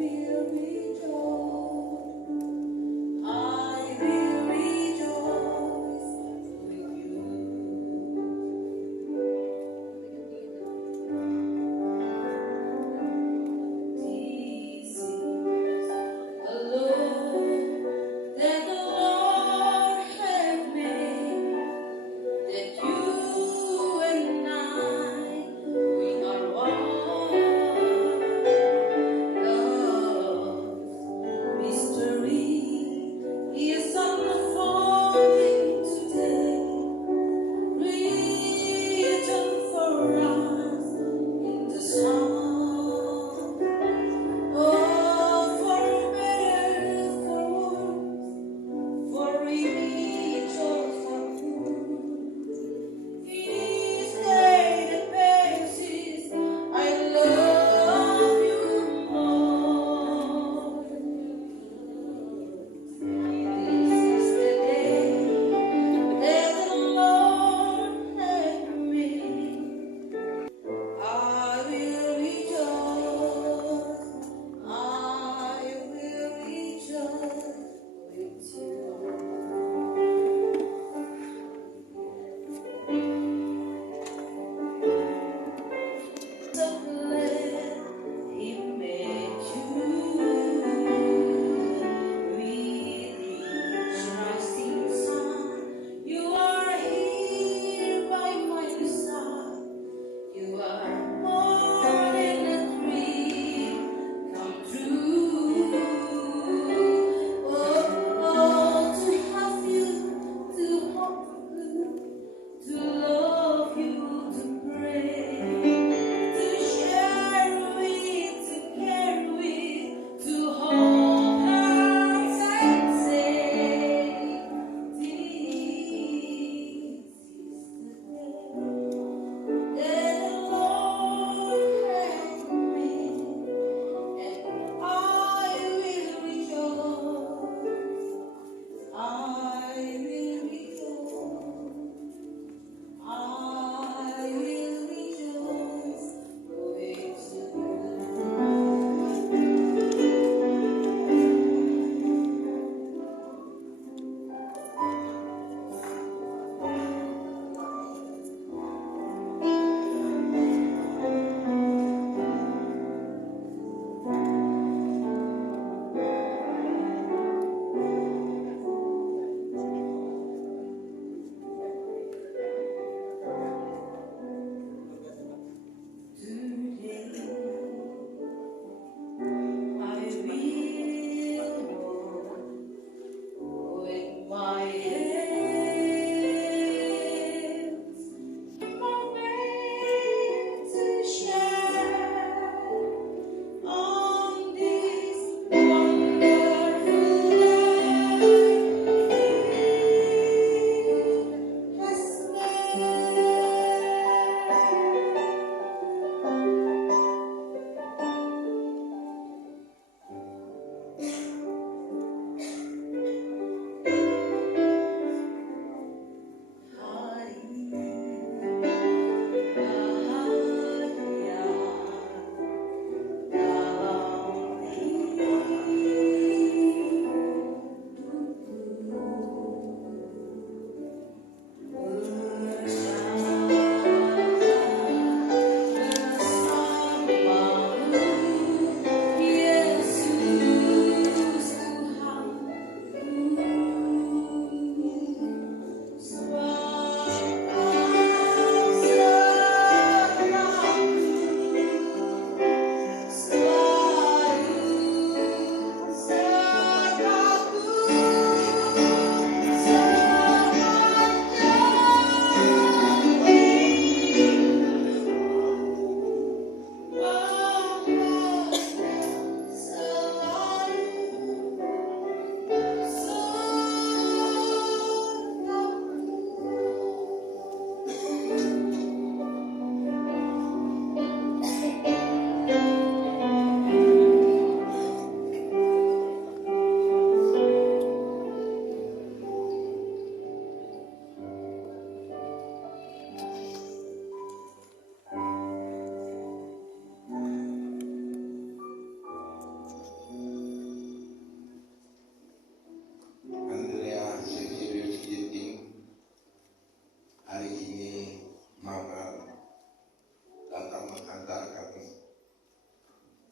We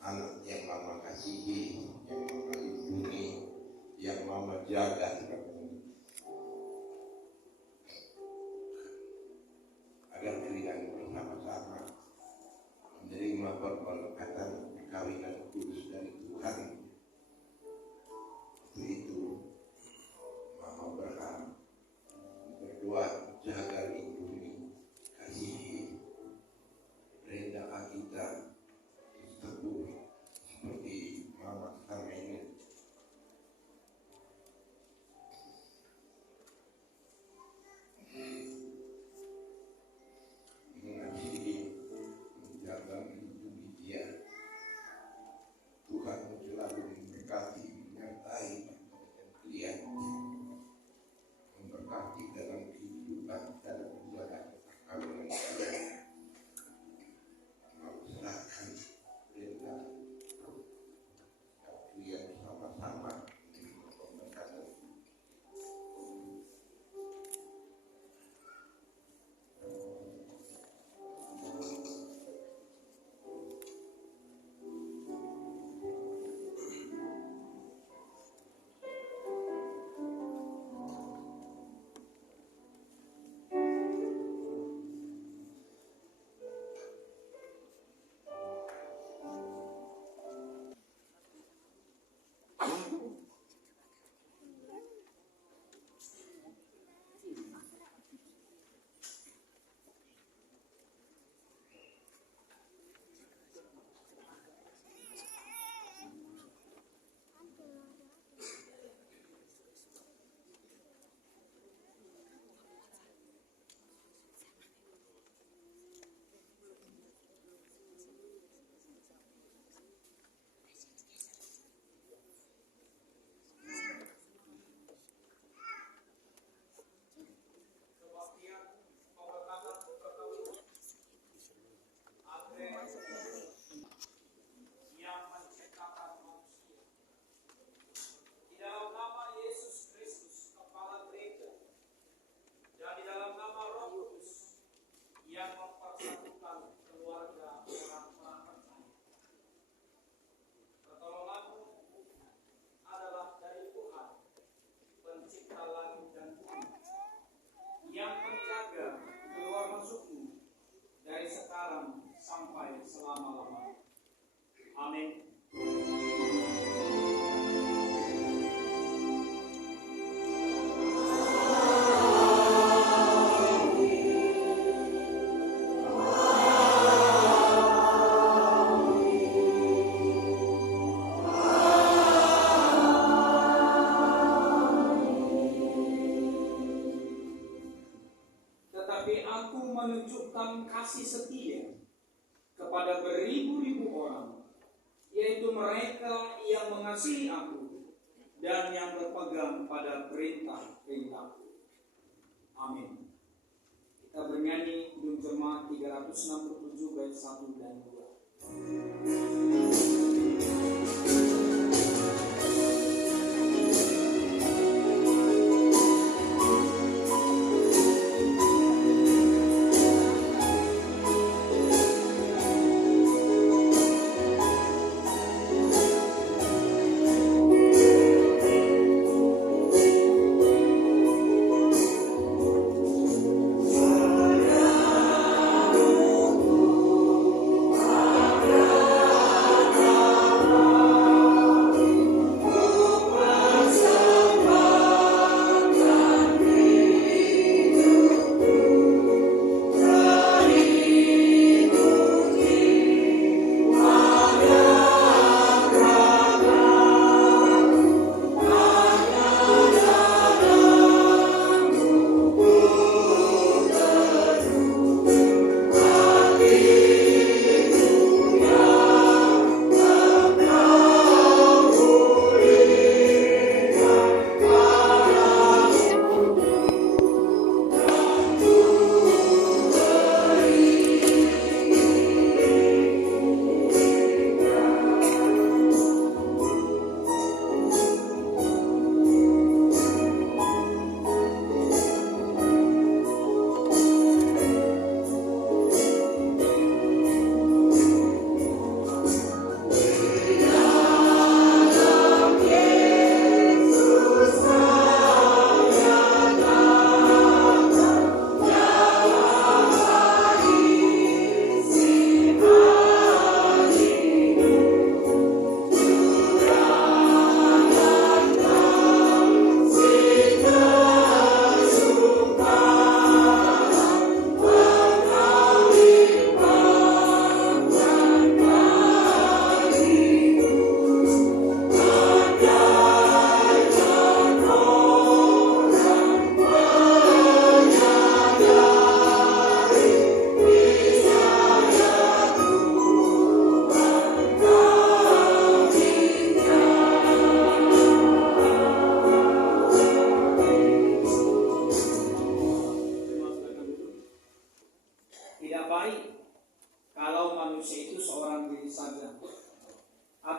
anak yang Mama kasihi, yang Mama lindungi, yang Mama jaga, agar kalian bersama-sama menerima perberkatan perkawinan kudus dari Tuhan. Untuk itu Mama berdoa, jaga, lindungi, kasihi Brenda Agita Teguh seperti Mama selama ini. Mengasihi, menjaga, melindungi dia. Tuhan selalu memberkati, menyertai kalian, memberkati dalam kehidupan, dalam menjaga perkawinan kalian. Mau serahkan Brenda, kalian sama-sama memberkati. Amin. Tetapi aku menunjukkan kasih setia kepada beribu-ribu orang, yaitu mereka yang mengasihi aku dan yang berpegang pada perintah-perintahku. Amin. Kita bernyanyi Kidung Jemaat 367 bait 1 dan 2.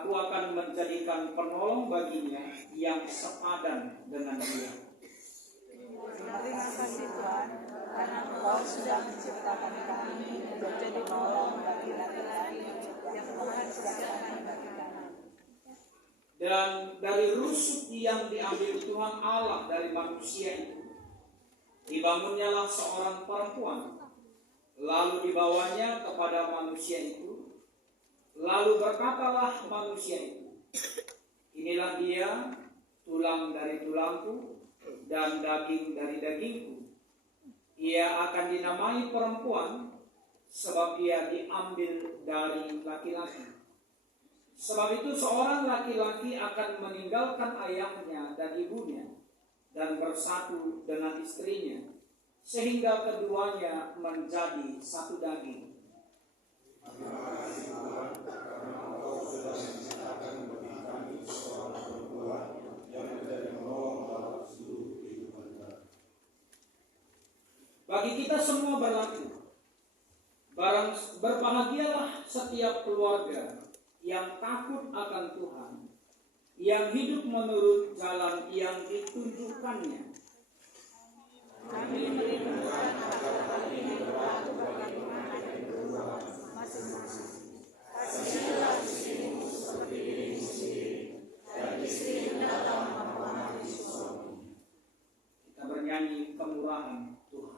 aku akan menjadikan penolong baginya yang sepadan dengan dia. Terima kasih Tuhan, karena Engkau sudah menciptakan kami menjadi penolong bagi laki-laki yang Tuhan sediakan bagi kami. Dan dari rusuk yang diambil Tuhan Allah dari manusia itu, dibangunnyalah seorang perempuan, lalu dibawanya kepada manusia itu, lalu berkatalah manusia itu, inilah dia, tulang dari tulangku dan daging dari dagingku. Ia akan dinamai perempuan, sebab ia diambil dari laki-laki. Sebab itu seorang laki-laki akan meninggalkan ayahnya dan ibunya dan bersatu dengan istrinya, sehingga keduanya menjadi satu daging. Bagi kita semua berlaku, berbahagialah setiap keluarga yang takut akan Tuhan, yang hidup menurut jalan yang ditunjukkannya. Kami merindukan kata-kata ini berlaku bagi mana dan dua masing-masing. Kasihilah istrimu seperti dirimu sendiri, dan istri hendaklah menghormati suami. Kita bernyanyi kemurahan Tuhan.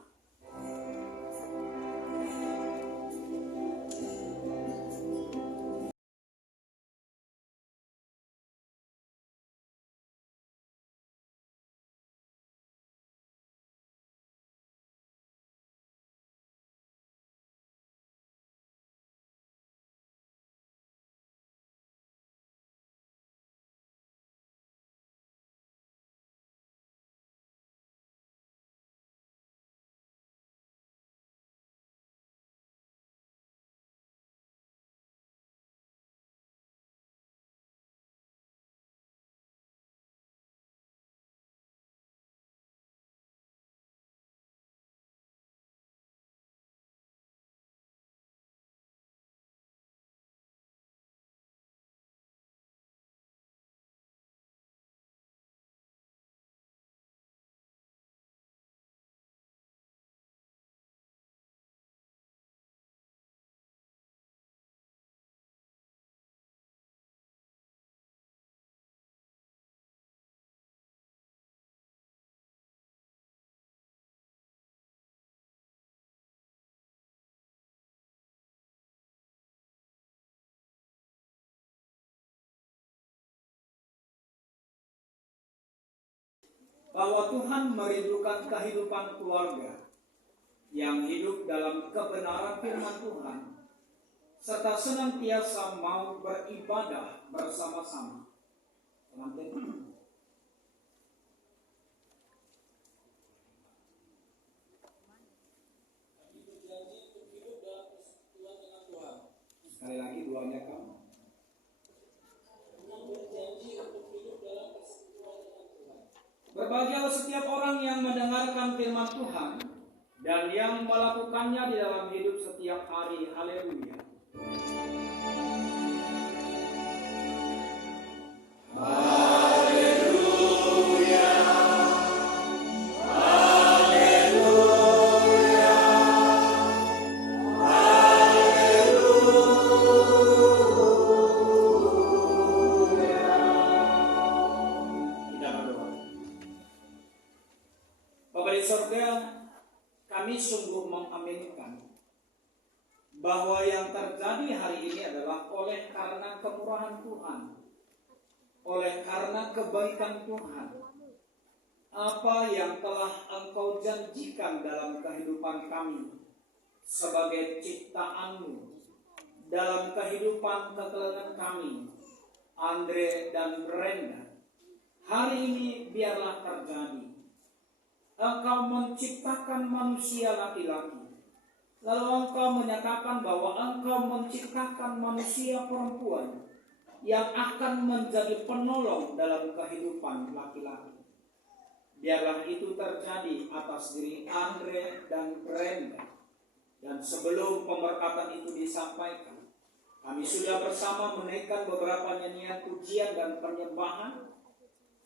Bahwa Tuhan merindukan kehidupan keluarga yang hidup dalam kebenaran firman Tuhan, serta senantiasa mau beribadah bersama-sama. Teman-teman, sekali lagi doanya kamu. Berbahagialah setiap orang yang mendengarkan firman Tuhan dan yang melakukannya di dalam hidup setiap hari. Haleluya. Kami sungguh mengaminkan bahwa yang terjadi hari ini adalah oleh karena kemurahan Tuhan, oleh karena kebaikan Tuhan. Apa yang telah Engkau janjikan dalam kehidupan kami sebagai ciptaan-Mu, dalam kehidupan kekeluargaan kami, Andre dan Brenda, hari ini biarlah terjadi. Engkau menciptakan manusia laki-laki, lalu Engkau menyatakan bahwa Engkau menciptakan manusia perempuan yang akan menjadi penolong dalam kehidupan laki-laki. Biarlah itu terjadi atas diri Andre dan Brenda. Dan sebelum pemberkatan itu disampaikan, Kami sudah bersama menaikkan beberapa nyanyian pujian dan penyembahan.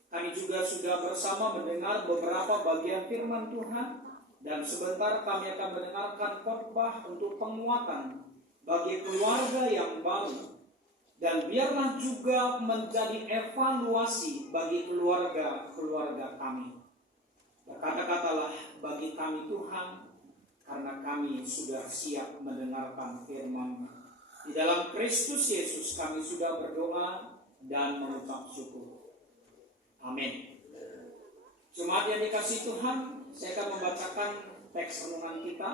Kami juga sudah bersama mendengar beberapa bagian firman Tuhan. Dan sebentar kami akan mendengarkan khotbah untuk penguatan bagi keluarga yang baru. Dan biarlah juga menjadi evaluasi bagi keluarga-keluarga kami. Berkata-katalah bagi kami Tuhan, karena kami sudah siap mendengarkan firman-Mu. Di dalam Kristus Yesus kami sudah berdoa dan mengucap syukur. Amin. Jemaat yang dikasihi Tuhan, saya akan membacakan teks renungan kita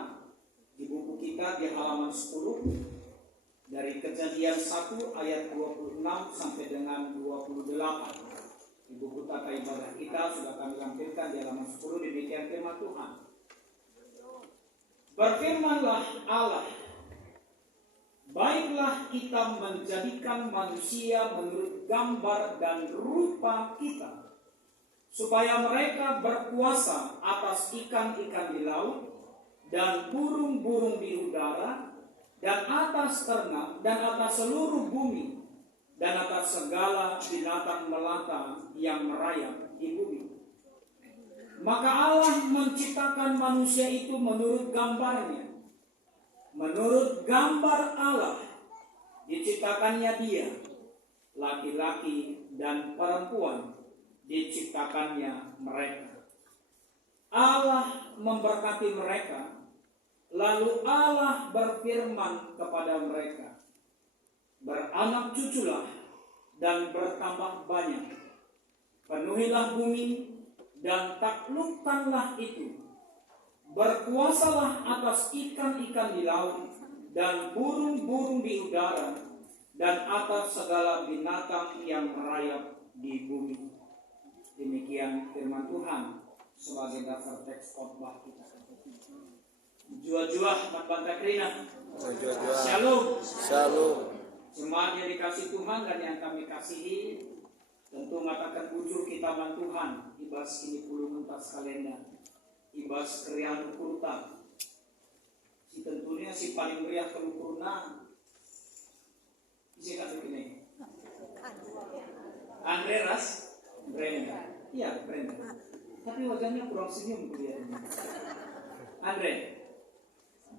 di buku kita di halaman 10 dari Kejadian 1 ayat 26 sampai dengan 28. Di buku tata ibadah kita sudah kami lampirkan di halaman 10, demikian firman Tuhan. Berfirmanlah Allah, baiklah kita menjadikan manusia menurut gambar dan rupa kita, supaya mereka berkuasa atas ikan-ikan di laut dan burung-burung di udara dan atas ternak dan atas seluruh bumi dan atas segala binatang melata yang merayap di bumi. Maka Allah menciptakan manusia itu menurut gambarnya. Menurut gambar Allah diciptakannya dia, laki-laki dan perempuan diciptakannya mereka. Allah memberkati mereka, lalu Allah berfirman kepada mereka, beranak cuculah dan bertambah banyak, penuhilah bumi dan taklukkanlah itu, berkuasalah atas ikan-ikan di laut dan burung-burung di udara dan atas segala binatang yang merayap di bumi. Demikian firman Tuhan sebagai dasar teks khotbah kita. Jua-jua Banta Krina. Shalom. Shalom. Jemaat yang dikasih Tuhan dan yang kami kasihi, tentu mengatakan bujur kita man Tuhan, ibas ini puluh mentas kalenda, ibas krian ukurta. Si tentunya si paling meriah kelukurna, isi kata ini. Andre Ras. Brenda, iya Brenda. Tapi wajahnya kurang senyum kelihatannya. Andre,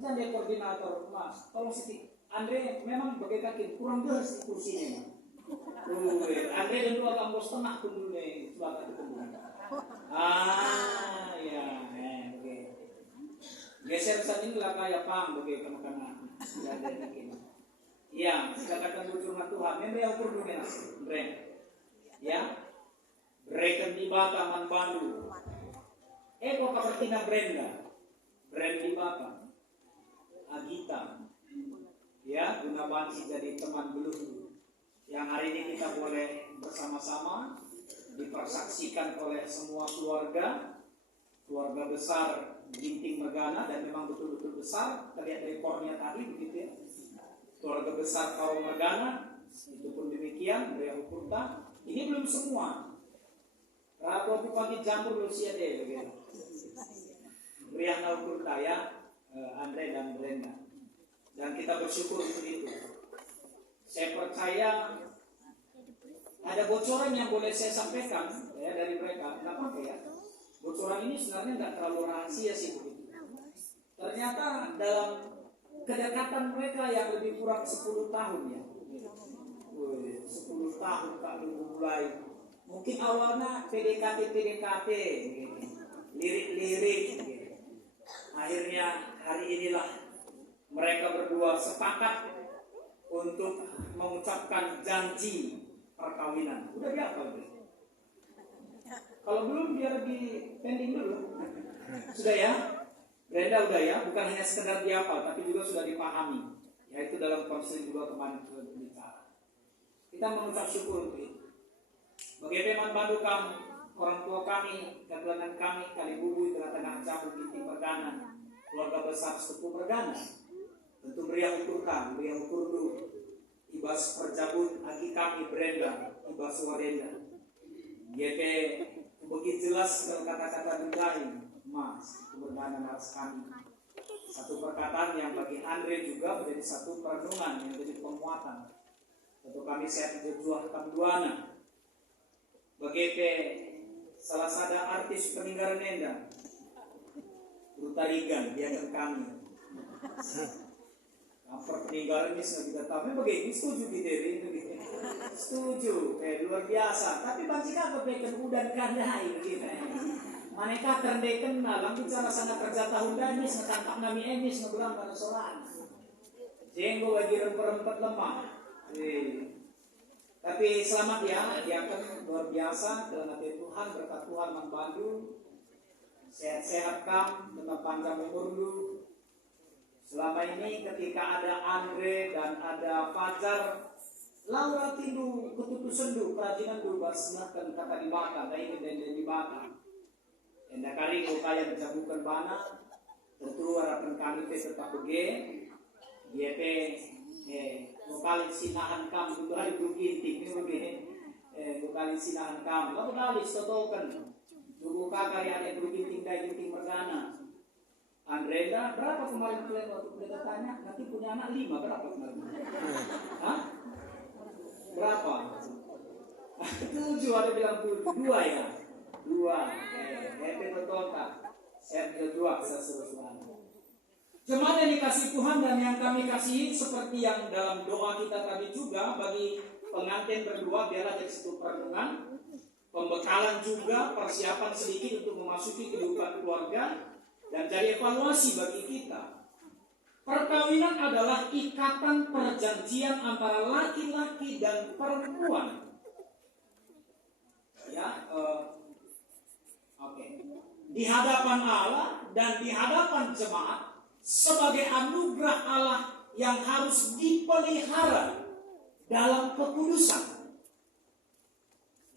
dan dia koordinator Mas. Tolong sedikit. Andre memang bagai kaki kurang jelas kursinya. Andre dan dua kampus tengah dulu nih, sebelah itu. Ya, oke. Geser saat ini lah kayak pang, oke kamu. Ya, katakan bujur Tuhan. Memang yang ukur dulu nih, Andre. Ya. Breken di Batam Bandu. Kok kapertina Brenda. Brenda di Batam. Agita. Ya, guna bansi jadi teman belum. Yang hari ini kita boleh bersama-sama dipersaksikan oleh semua keluarga besar Ginting Megana, dan memang betul-betul besar. Terlihat dari kornya tadi begitu ya. Keluarga besar Kaum Megana, itu pun demikian. Beliau Ukurta. Ini belum semua. Ratu aku pagi jambur usia deh begitu. Beriah naukur kaya Andre dan Brenda. Dan kita bersyukur untuk itu. Saya percaya ada bocoran yang boleh saya sampaikan ya dari mereka. Kenapa ya? Bocoran ini sebenarnya nggak terlalu rahasia sih begitu. Ternyata dalam kedekatan mereka yang lebih kurang 10 tahun ya. 10 tahun Kak mulai. Mungkin awalnya PDKT, lirik-lirik. Akhirnya hari inilah mereka berdua sepakat untuk mengucapkan janji perkawinan. Udah dihafal deh. Kalau belum biar di pending dulu. Sudah ya? Brenda udah ya? Bukan hanya sekedar dihafal, tapi juga sudah dipahami. Yaitu dalam konseling juga kemarin berbicara. Kita mengucap syukur untuk itu. Bagi teman bandu kami, orang tua kami, keturunan kami, kali bubu, tengah-tengah jauh, Ginting Megana, keluarga besar sepupu Megana, tentu beriah ukurkan, beriah ukurdu, ibas perjabut, agi kami Brenda, ibas Wadenda. Yaitu begitu jelas dengan kata-kata dendaring, mas, keberdanan harus kami. Satu perkataan yang bagi Andre juga menjadi satu perenungan yang menjadi penguatan. Tentu kami sehat berjuang kamduana. Bagi salah satu artis peninggalan Nenda, Rutarigan, dia dan kami. Apa peninggalan ini sudah kita tahu. Memang bagi setuju gitu ya. Setuju, luar biasa. Tapi bangsa apa beken udan kandai begitu. Maneka terdekan dalam bicara sana kerja tahun danis ngetangkap nami emis ngebelang pada soran. Jenggo lagi rempet lemah. Tapi selamat ya, dia akan luar biasa dalam hati Tuhan, berkat Tuhan membantu. Sehat-sehat kam, tetap panjang umur lu. Selama ini ketika ada Andre dan ada Fajar, Laura tindu ketutusan du, kerajinan du basnakan kata di baka, dan di baka. Enda kali kau kaya mencabukan bana, tentu harapan kami tetap bege, dia kali sinahan kam, itu hari berginting, kali sinahan kam, lalu kali stotokan, dulu kakak yang ada berginting dari ginting mergana. Andreda, berapa kemarin kalian waktu kita tanya? Nanti punya anak 5, berapa kemarin? Hah? Berapa? 7, ada bilang 2 ya? 2, betul tak? Saya berdua, saya suruh. Jemaat yang dikasih Tuhan dan yang kami kasihi seperti yang dalam doa kita tadi juga bagi pengantin berdua biarlah jadi satu perenungan, pembekalan juga, persiapan sedikit untuk memasuki kehidupan keluarga dan jadi evaluasi bagi kita. Perkawinan adalah ikatan perjanjian antara laki-laki dan perempuan. Ya, di hadapan Allah dan di hadapan jemaat sebagai anugerah Allah yang harus dipelihara dalam kekudusan.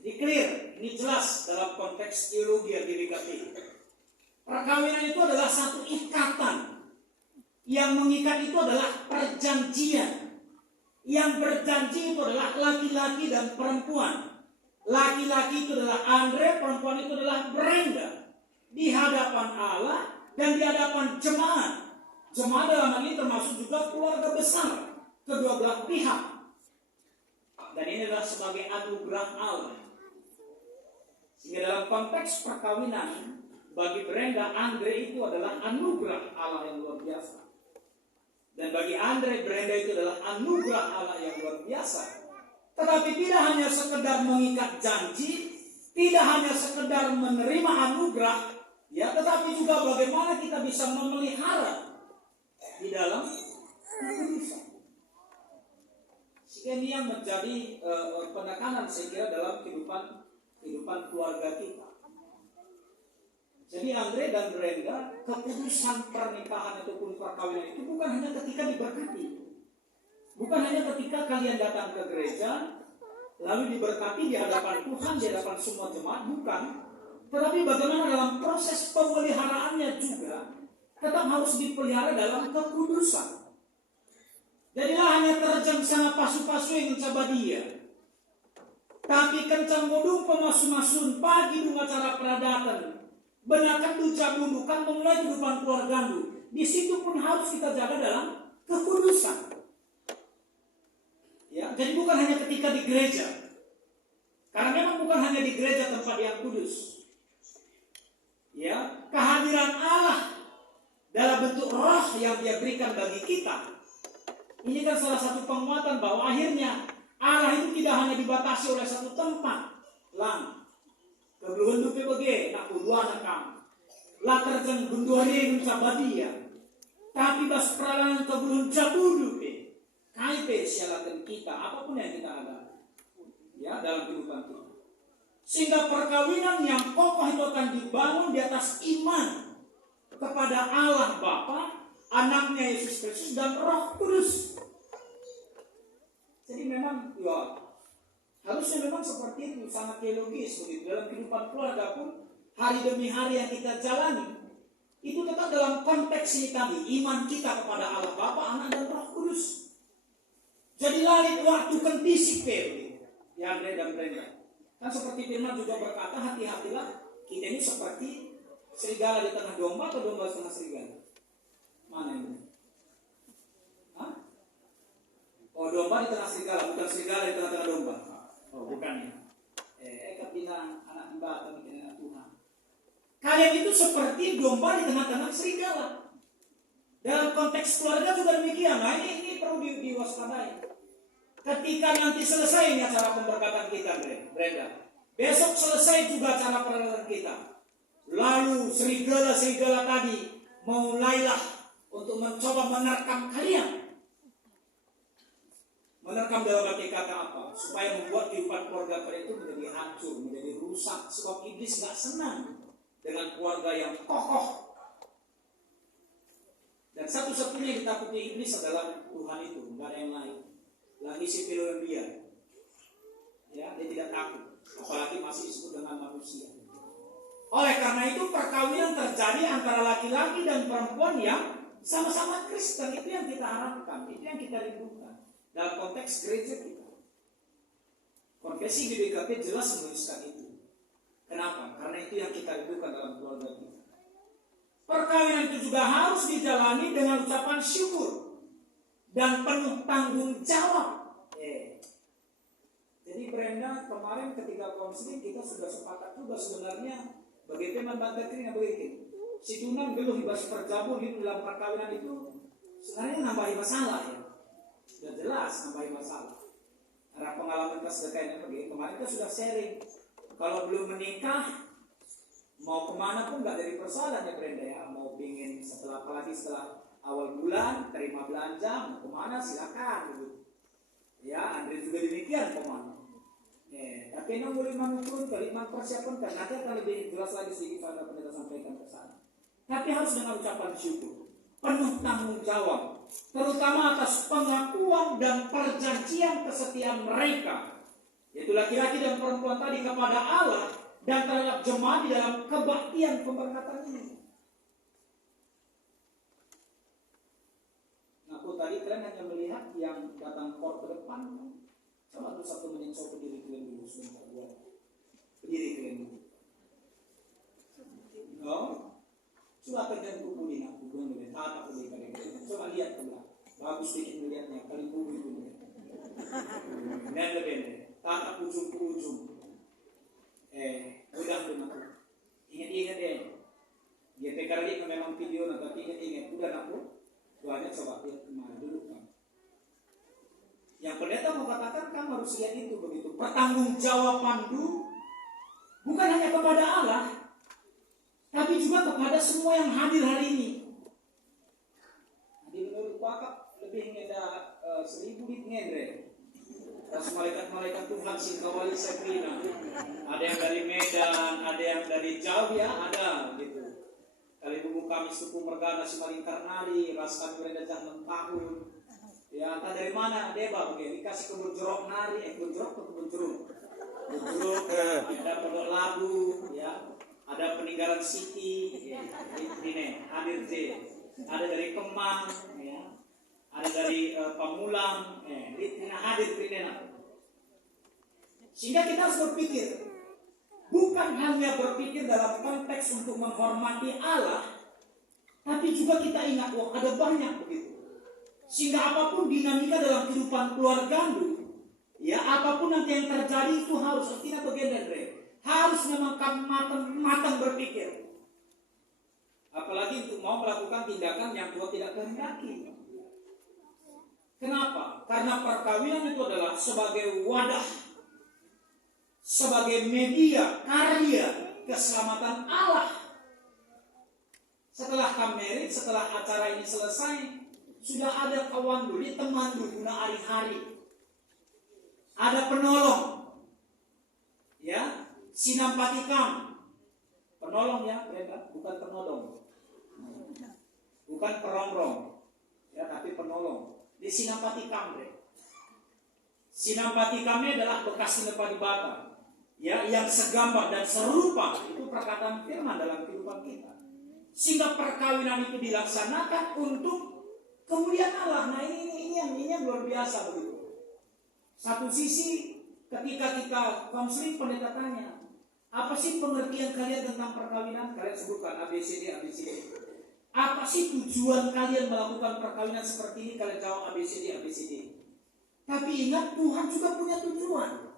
Ini clear, ini jelas dalam konteks teologi yang didekati. Perkawinan itu adalah satu ikatan. Yang mengikat itu adalah perjanjian. Yang berjanji itu adalah laki-laki dan perempuan. Laki-laki itu adalah Andre, perempuan itu adalah Brenda. Di hadapan Allah dan di hadapan jemaat. Jemaat dalam hal ini termasuk juga keluarga besar kedua belah pihak. Dan ini adalah sebagai anugerah Allah. Sehingga dalam konteks perkawinan bagi Brenda, Andre itu adalah anugerah Allah yang luar biasa. Dan bagi Andre, Brenda itu adalah anugerah Allah yang luar biasa. Tetapi tidak hanya sekedar mengikat janji, tidak hanya sekedar menerima anugerah, ya, tetapi juga bagaimana kita bisa memelihara di dalam kekudusan. Sehingga ini yang menjadi penekanan saya kira dalam kehidupan keluarga kita. Jadi Andre dan Brenda, kekudusan pernikahan ataupun perkawinan itu bukan hanya ketika diberkati. Bukan hanya ketika kalian datang ke gereja, lalu diberkati di hadapan Tuhan, di hadapan semua jemaat, bukan. Tetapi bagaimana dalam proses pemeliharaannya juga, tetap harus dipelihara dalam kekudusan. Jadilah hanya terjang sana pasu-pasu yang mencoba dia. Tapi kencang bodung pemasu-masun, pagi dunga cara peradatan. Benakan duca bundukan memulai kehidupan keluarga. Di situ pun harus kita jaga dalam kekudusan. Ya, jadi bukan hanya ketika di gereja. Karena memang bukan hanya di gereja tempat yang kudus. Ya, kehadiran Allah dalam bentuk roh yang Dia berikan bagi kita. Ini kan salah satu penguatan bahwa akhirnya Allah itu tidak hanya dibatasi oleh satu tempat. Lang. Kebeluhan dupe bagi nak udua nakam. Lah terjang gunduari yang sabadia. Tapi bas peralangan kebeluhan jabudu pe. Kaipe sialakan kita apapun yang kita ada. Ya, dalam kehidupan kita. Sehingga perkawinan yang kokoh itu akan dibangun di atas iman kepada Allah Bapa, anaknya Yesus Kristus dan Roh Kudus. Jadi memang ya harusnya memang seperti itu, sangat teologis begitu. Dalam kehidupan keluarga pun hari demi hari yang kita jalani itu tetap dalam konteks ini tadi, iman kita kepada Allah Bapa, Anak dan Roh Kudus. Jadi lalit waktu kentisik yang Andre dan Brenda. Kan seperti firman juga berkata, hati-hatilah kita ini seperti serigala di tengah domba atau domba di tengah serigala. Mana ini? Hah? Oh, domba di tengah serigala, bukan serigala di tengah-tengah domba. Oh, bukan ya. Bilang anak mbak atau anak Tuhan. Kalian itu seperti domba di tengah-tengah serigala. Dalam konteks keluarga juga demikian. Nah, ini perlu diwaspadai. Ketika nanti selesai acara pemberkatan kita, Brenda, besok selesai juga acara perayaan kita. Lalu serigala-serigala tadi mulailah untuk mencoba menerkam kalian. Menerkam dalam arti kata apa? Supaya membuat kehidupan keluarga kalian itu menjadi hancur, menjadi rusak. Sebab iblis gak senang dengan keluarga yang kokoh. Dan satu-satunya yang ditakuti iblis adalah Tuhan itu, gak ada yang lain. Lagi si dia. Ya, dia tidak takut. Apalagi masih disebut dengan manusia. Oleh karena itu perkawinan terjadi antara laki-laki dan perempuan yang sama-sama Kristen. Itu yang kita harapkan, itu yang kita rindukan. Dalam konteks gereja kita. Konfesi GBKP jelas menuliskan itu. Kenapa? Karena itu yang kita rindukan dalam keluarga kita. Perkawinan itu juga harus dijalani dengan ucapan syukur dan penuh tanggung jawab. Jadi Brenda, kemarin ketika konseling kita sudah sepakat juga sebenarnya bagaimana bantakin yang begitu. Si tunang geluh hibas perjabur hidup dalam perkawinan itu sebenarnya nambahi masalah ya. Sudah jelas nambahi masalah. Karena pengalaman kesedekah yang kemarin kita sudah sharing. Kalau belum menikah, mau kemana pun nggak dari persoalan ya Brenda ya. Mau pingin setelah apalagi setelah awal bulan terima belanja, mau kemana silakan gitu. Ya, Andre juga demikian kemana. Tapi yang boleh mengukur kalimat persiapan karena nanti akan lebih jelas lagi sedikit pada pendeta sampaikan ke sana. Tapi harus dengan ucapan syukur, penuh tanggung jawab, terutama atas pengakuan dan perjanjian kesetiaan mereka, yaitu laki-laki dan perempuan tadi kepada Allah dan terhadap jemaat di dalam kebaktian pemberkatan ini. Nah, tadi kalian hanya melihat yang datang kor ke depan. Coba tuh 1 menit saya berdiri kalian dulu sebentar buat berdiri kalian dulu. No? Coba kerjaan kumpulin aku dulu, tak aku kalian. Coba lihat tuh, bagus sedikit melihatnya, kalian kumpul itu. Nende, tak ujung ke ujung. Udah belum aku. Ingat-ingat deh. GP kali memang video nanti ingat-ingat. Udah aku. Doanya coba lihat kemana dulu kan. Yang pendeta mau katakan kamu harus lihat itu begitu. Pertanggungjawaban dulu bukan hanya kepada Allah, tapi juga kepada semua yang hadir hari ini. Di menurut Pak lebih ngeda 1000 dit ngendre. Tas malaikat-malaikat Tuhan Singkawali Sabrina. Ada yang dari Medan, ada yang dari jauh ya, ada gitu. Kali buku kami suku Mergana Simaling Karnali, ras kami berada 6 tahun. Ya, entah dari mana Deba begini, dikasih kebun jeruk nari, kebun jeruk atau kebun jeruk? Kebun jeruk, ada Pondok Labu, ya, ada Peninggalan City, ya, ini hadir J, ada dari Kemang, ya, ada dari Pamulang, ini hadir Trinena. Sehingga kita harus berpikir, bukan hanya berpikir dalam konteks untuk menghormati Allah, tapi juga kita ingat, wah ada banyak begitu. Sehingga apapun dinamika dalam kehidupan keluarga, ya apapun nanti yang terjadi itu harus tidak bagian dari harus memang matang berpikir. Apalagi untuk mau melakukan tindakan yang Tuhan tidak kehendaki. Kenapa? Karena perkawinan itu adalah sebagai wadah, sebagai media karya keselamatan Allah. Setelah kamerit, setelah acara ini selesai, sudah ada kawan dulu, teman dulu guna hari-hari. Ada penolong. Ya, sinampatikam. Penolong ya, mereka bukan penolong. Bukan perongrong. Ya, tapi penolong. Di sinampatikam, sinampatikamnya adalah bekas sinempati bata. Ya, yang segambar dan serupa itu perkataan firman dalam kehidupan kita. Sehingga perkawinan itu dilaksanakan untuk kemudian Allah. Nah ini yang luar biasa begitu. Satu sisi ketika kita konseling pendeta tanya, apa sih pengertian kalian tentang perkawinan? Kalian sebutkan ABCD. Apa sih tujuan kalian melakukan perkawinan seperti ini? Kalian jawab ABCD, ABCD. Tapi ingat, Tuhan juga punya tujuan.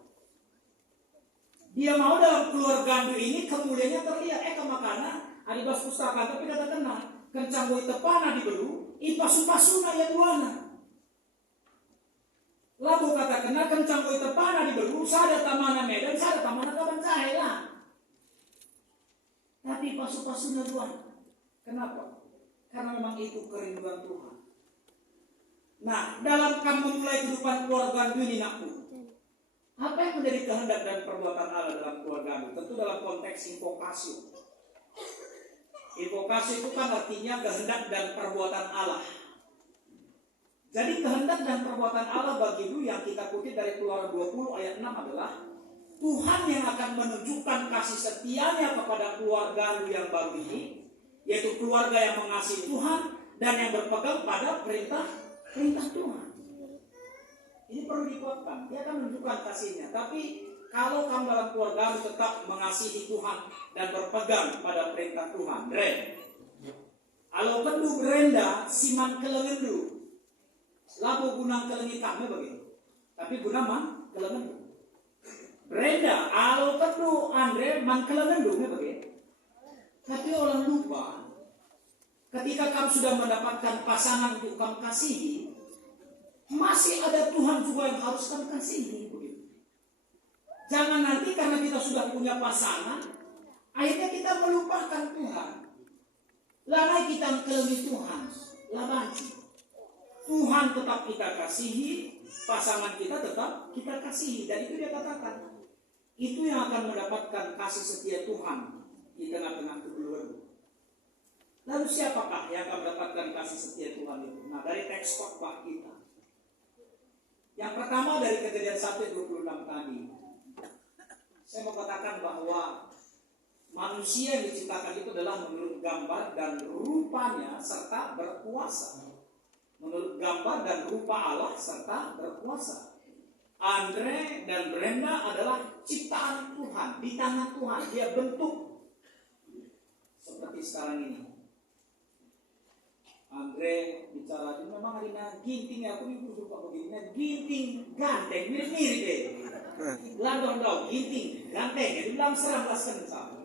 Dia mau dalam keluarga ini kemuliaannya terlihat. Kemakana adibas pustaka tapi kata tenang. Kencang goi tepana dibelu, ipasupasuna ya duana. Lalu kata kena kencang goi tepana dibelu, sada tamana medan, sada tamana kaban lah. Tapi pasu-pasuna duana. Kenapa? Karena memang itu kerinduan Tuhan. Nah, dalam kamu memulai kehidupan keluarga ini nakku. Apa yang menjadi kehendak dan perbuatan Allah dalam keluarga? Tentu dalam konteks invokasi. Invokasi itu kan artinya kehendak dan perbuatan Allah. Jadi kehendak dan perbuatan Allah bagi itu yang kita kutip dari Keluaran 20 ayat 6 adalah Tuhan yang akan menunjukkan kasih setianya kepada keluarga yang baru ini, yaitu keluarga yang mengasihi Tuhan dan yang berpegang pada perintah Tuhan. Ini perlu dikuatkan. Dia akan menunjukkan kasihnya. Tapi kalau kamu dalam keluarga tetap mengasihi Tuhan dan berpegang pada perintah Tuhan, kalau kendu berenda siman kelengendu, labu gunang kelengi kami begitu. Tapi guna man kelengendu. Berenda, kalau kendu Andre man kelengendu begitu. Tapi orang lupa, ketika kamu sudah mendapatkan pasangan untuk kamu kasihi, masih ada Tuhan juga yang harus kamu kasihi. Jangan nanti karena kita sudah punya pasangan, akhirnya kita melupakan Tuhan. Lalai kita mengkelemi Tuhan, labanci. Tuhan tetap kita kasihi, pasangan kita tetap kita kasihi. Dan itu dia katakan, itu yang akan mendapatkan kasih setia Tuhan di tengah-tengah kekeluargaan. Lalu siapakah yang akan mendapatkan kasih setia Tuhan itu? Nah, dari teks khotbah kita. Yang pertama dari Kejadian 1:26 tadi. Saya mau katakan bahwa manusia yang diciptakan itu adalah menurut gambar dan rupanya serta berkuasa. Menurut gambar dan rupa Allah serta berkuasa. Andre dan Brenda adalah ciptaan Tuhan, di tangan Tuhan. Dia bentuk seperti sekarang ini. Andre bicara, memang hari ini ginting aku ibu suka begini, ginting ganteng mirip-mirip deh. Landong dong, ginting ganteng, jadi bilang serang laskan sama.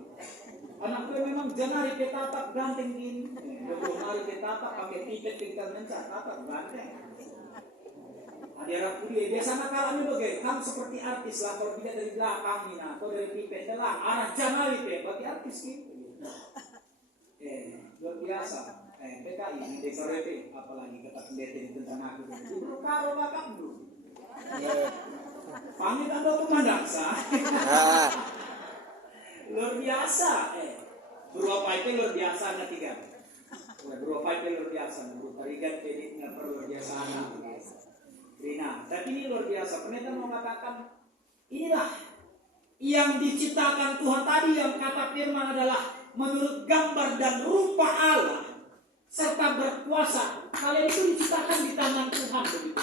Anak gue memang janari petatak ganteng gini, janari petatak pakai pipet kita mencak tatak ganteng. Adik-adik dia biasa nakalnya begitu, kamu seperti artis lah kalau tidak dari belakang ini atau dari pipet lah, anak janari pipet, berarti artis gitu. Luar biasa. PKI di desa RP, apalagi kata pendeta tentang aku. Itu kalau kakak dulu. Pamit anda pemandangsa. Luar biasa. Beruapa itu luar biasa ketiga. Beruapa itu luar biasa. Tarigat jadi nggak perlu luar biasa anak. Rina, tapi ini luar biasa. Pendeta mau katakan inilah yang diciptakan Tuhan tadi yang kata firman adalah menurut gambar dan rupa Allah. Serta berkuasa. Kalian itu diciptakan di tangan Tuhan begitu.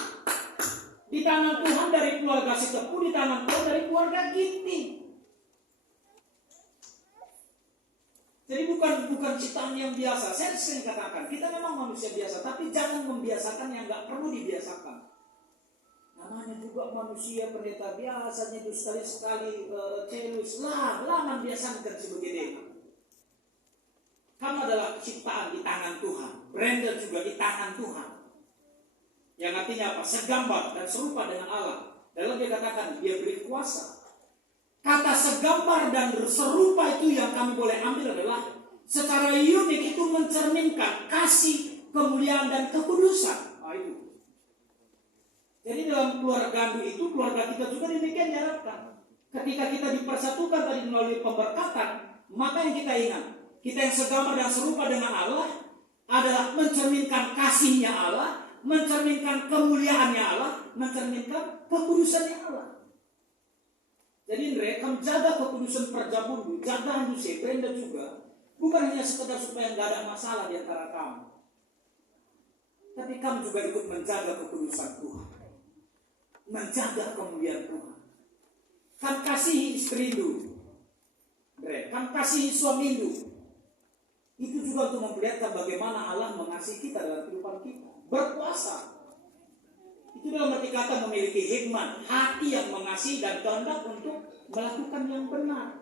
Di tangan Tuhan dari keluarga Sitepu, di tangan Tuhan dari keluarga Ginting. Jadi bukan ciptaan yang biasa. Saya sering katakan, kita memang manusia biasa, tapi jangan membiasakan yang nggak perlu dibiasakan. Namanya juga manusia pendeta biasanya itu sekali-sekali celus lah membiasakan kerja begini. Kamu adalah ciptaan di tangan Tuhan. Brenda juga di tangan Tuhan. Yang artinya apa? Segambar dan serupa dengan Allah. Dalam dia katakan, dia beri kuasa. Kata segambar dan serupa itu yang kami boleh ambil adalah secara unik itu mencerminkan kasih, kemuliaan, dan kekudusan. Nah, itu. Jadi dalam keluarga itu, keluarga kita juga demikian diharapkan. Ketika kita dipersatukan tadi melalui pemberkatan, maka yang kita ingat, kita yang segambar dan serupa dengan Allah adalah mencerminkan kasihnya Allah, mencerminkan kemuliaannya Allah, mencerminkan kekudusannya Allah. Jadi mereka menjaga kekudusan perjabundu, jaga handuse, Brenda juga. Bukan hanya sekedar supaya nggak ada masalah di antara kamu. Tapi kamu juga ikut menjaga kekudusan Tuhan. Menjaga kemuliaan Tuhan. Kan kasihi istri itu. Kan kasihi suami itu. Itu juga untuk memperlihatkan bagaimana Allah mengasihi kita dalam kehidupan kita. Berpuasa. Itu dalam arti kata memiliki hikmat, hati yang mengasihi dan kehendak untuk melakukan yang benar.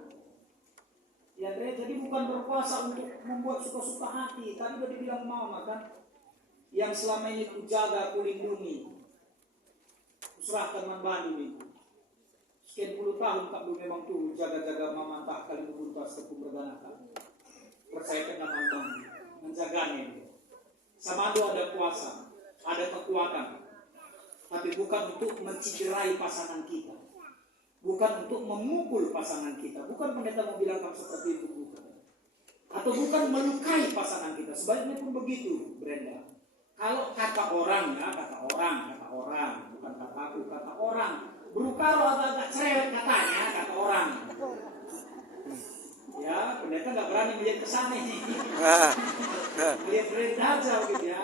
Ya, jadi bukan berpuasa untuk membuat suka-suka hati. Tadi udah dibilang Mama kan, yang selama ini ku jaga, ku lindungi, ku serahkan manbani itu. Sekian puluh tahun Kak Bu memang tuh jaga-jaga Mama tak kali membuntas tepung berdanakan. Percaya dengan manbani, menjaganya itu. Sama ada puasa, ada kekuatan. Tapi bukan untuk menciderai pasangan kita. Bukan untuk memukul pasangan kita. Bukan pendeta mau bilang seperti itu, bukan. Atau bukan melukai pasangan kita. Sebaliknya pun begitu, Brenda. Kalau kata orang, ya, kata orang, bukan kata aku, kata orang. Kalau agak cerewet katanya, kata orang. Ya, pendeta nggak berani melihat ke sana ini. Melihat Brenda aja gitu ya.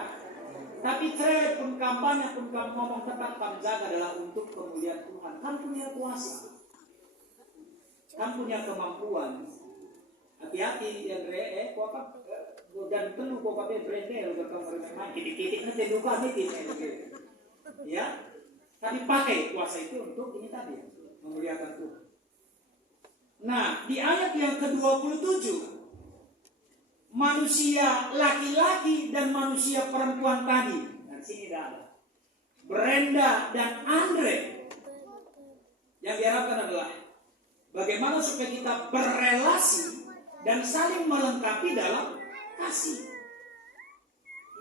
Tapi cerewet pun kampanye pun kamu ngomong tetap kamu jaga adalah untuk kemuliaan Tuhan. Kan punya kuasa, kan punya kemampuan. Hati-hati ya Bre, kokap dan perlu kokapnya Brenda udah kamu main dikit-dikit nanti lupa dikit ya. Tapi pakai kuasa itu untuk ini tadi memuliakan Tuhan. Nah di ayat yang ke-27, manusia laki-laki dan manusia perempuan tadi. Nah, sini ada Brenda dan Andre. Yang diharapkan adalah bagaimana supaya kita berrelasi dan saling melengkapi dalam kasih.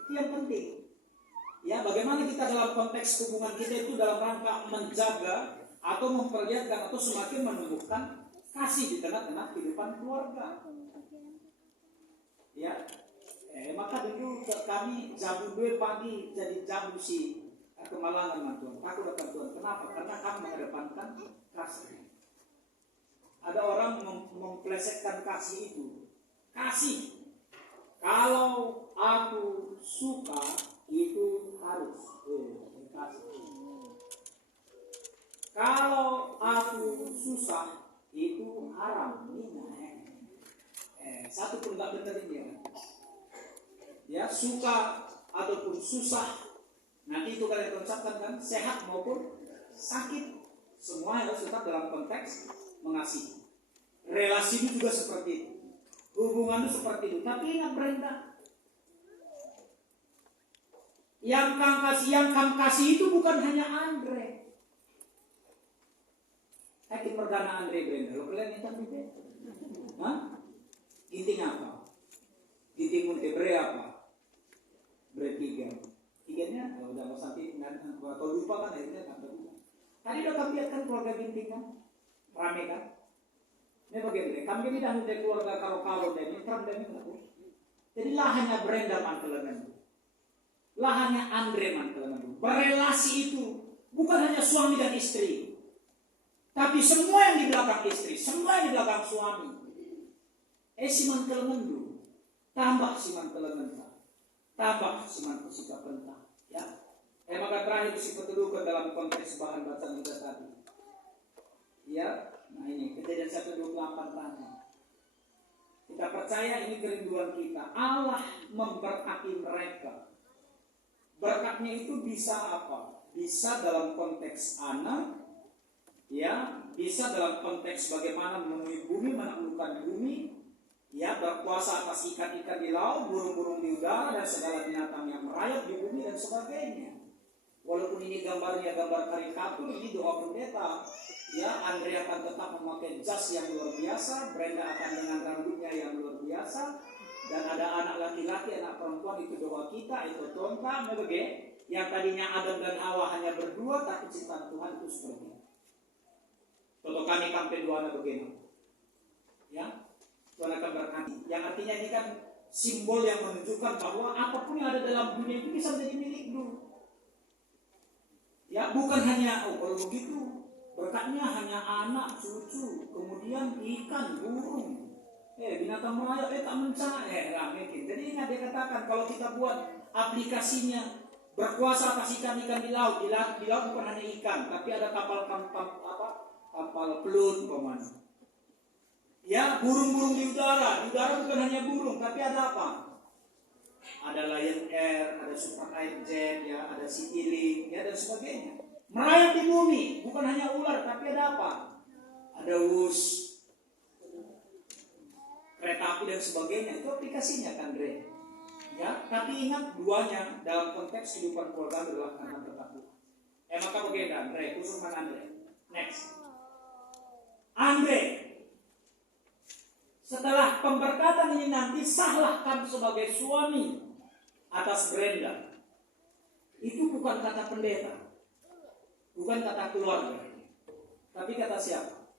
Itu yang penting. Ya, bagaimana kita dalam konteks hubungan kita itu dalam rangka menjaga atau memperlihatkan atau semakin menumbuhkan kasih di tengah-tengah kehidupan keluarga. Ya, maka dulu kami jamu 2 pagi jadi jamu si kemalangan Tuhan. Aku datang Tuhan. Kenapa? Karena kami mengedepankan kasih. Ada orang memplesetkan kasih itu. Kasih. Kalau aku suka itu harus. Kasih. Kalau aku susah itu haram. Satu pun tak benar ini ya, suka ataupun susah nanti itu kalian ucapkan kan, sehat maupun sakit semua harus tetap dalam konteks mengasihi. Relasi itu juga seperti itu, hubungan itu seperti itu. Tapi ingat Brenda, yang kamu kasih itu bukan hanya Andre. Hakim perdana Andre Brenda, lo kalian ingat itu? Hah? Ginting apa? Ginting Montebre apa? Bre 3. Tiganya kalau udah mau sampai kalau lupa kan akhirnya tak berubah. Tadi udah kami lihat kan keluarga Ginting kan, rame kan? Ini bagaimana? Kami ini dah dari keluarga karo-karo dan ini terang dan ini. Jadi lahannya Brenda mantelangan, lahannya Andre mantelangan. Berelasi itu bukan hanya suami dan istri, tapi semua yang di belakang istri, semua yang di belakang suami. Siman kelengendu, tambah siman kelengendu, tambah siman kesikap rentah. Ya, maka terakhir si petelukan dalam konteks bahan bacaan kita tadi. Ya, nah ini Kejadian 1:28 tadi. Kita percaya ini kerinduan kita. Allah memberkati mereka. Berkatnya itu bisa apa? Bisa dalam konteks anak, ya, bisa dalam konteks bagaimana memenuhi bumi, menaklukkan bumi. Ya, berkuasa atas ikan-ikan di laut, burung-burung di udara, dan segala binatang yang merayap di bumi dan sebagainya. Walaupun ini gambarnya gambar karikatur, ini doa pendeta. Ya, Andre akan tetap memakai jas yang luar biasa, Brenda akan dengan rambutnya yang luar biasa, dan ada anak laki-laki, anak perempuan, itu doa kita, itu tonton, yang tadinya Adam dan Hawa hanya berdua, tapi ciptaan Tuhan itu seperti. Contoh kami kampen doa begini. Ya. Tuhan akan berkati. Yang artinya ini kan simbol yang menunjukkan bahwa apapun yang ada dalam dunia itu bisa menjadi milikmu. Ya, bukan hanya kalau begitu berkatnya hanya anak, cucu, kemudian ikan, burung, binatang merayap, tak mencari, ramekin. Jadi ingat dia katakan kalau kita buat aplikasinya berkuasa atas ikan-ikan di laut bukan hanya ikan, tapi ada kapal pelut umpamanya. Ya, burung-burung di udara. Di udara bukan hanya burung, tapi ada apa? Ada Lion Air, ada Super Airjet, ya, ada Citylink, ya, dan sebagainya. Merayap di bumi, bukan hanya ular, tapi ada apa? Ada WUS, kereta api dan sebagainya. Itu aplikasinya kan, Dre. Ya, tapi ingat duanya dalam konteks kehidupan keluarga adalah karena bertakwa. Maka bagaimana, Andre? Khususkan Andre. Next. Andre, setelah pemberkatan ini nanti sahlah kamu sebagai suami atas Brenda. Itu bukan kata pendeta, bukan kata keluarga, tapi kata siapa?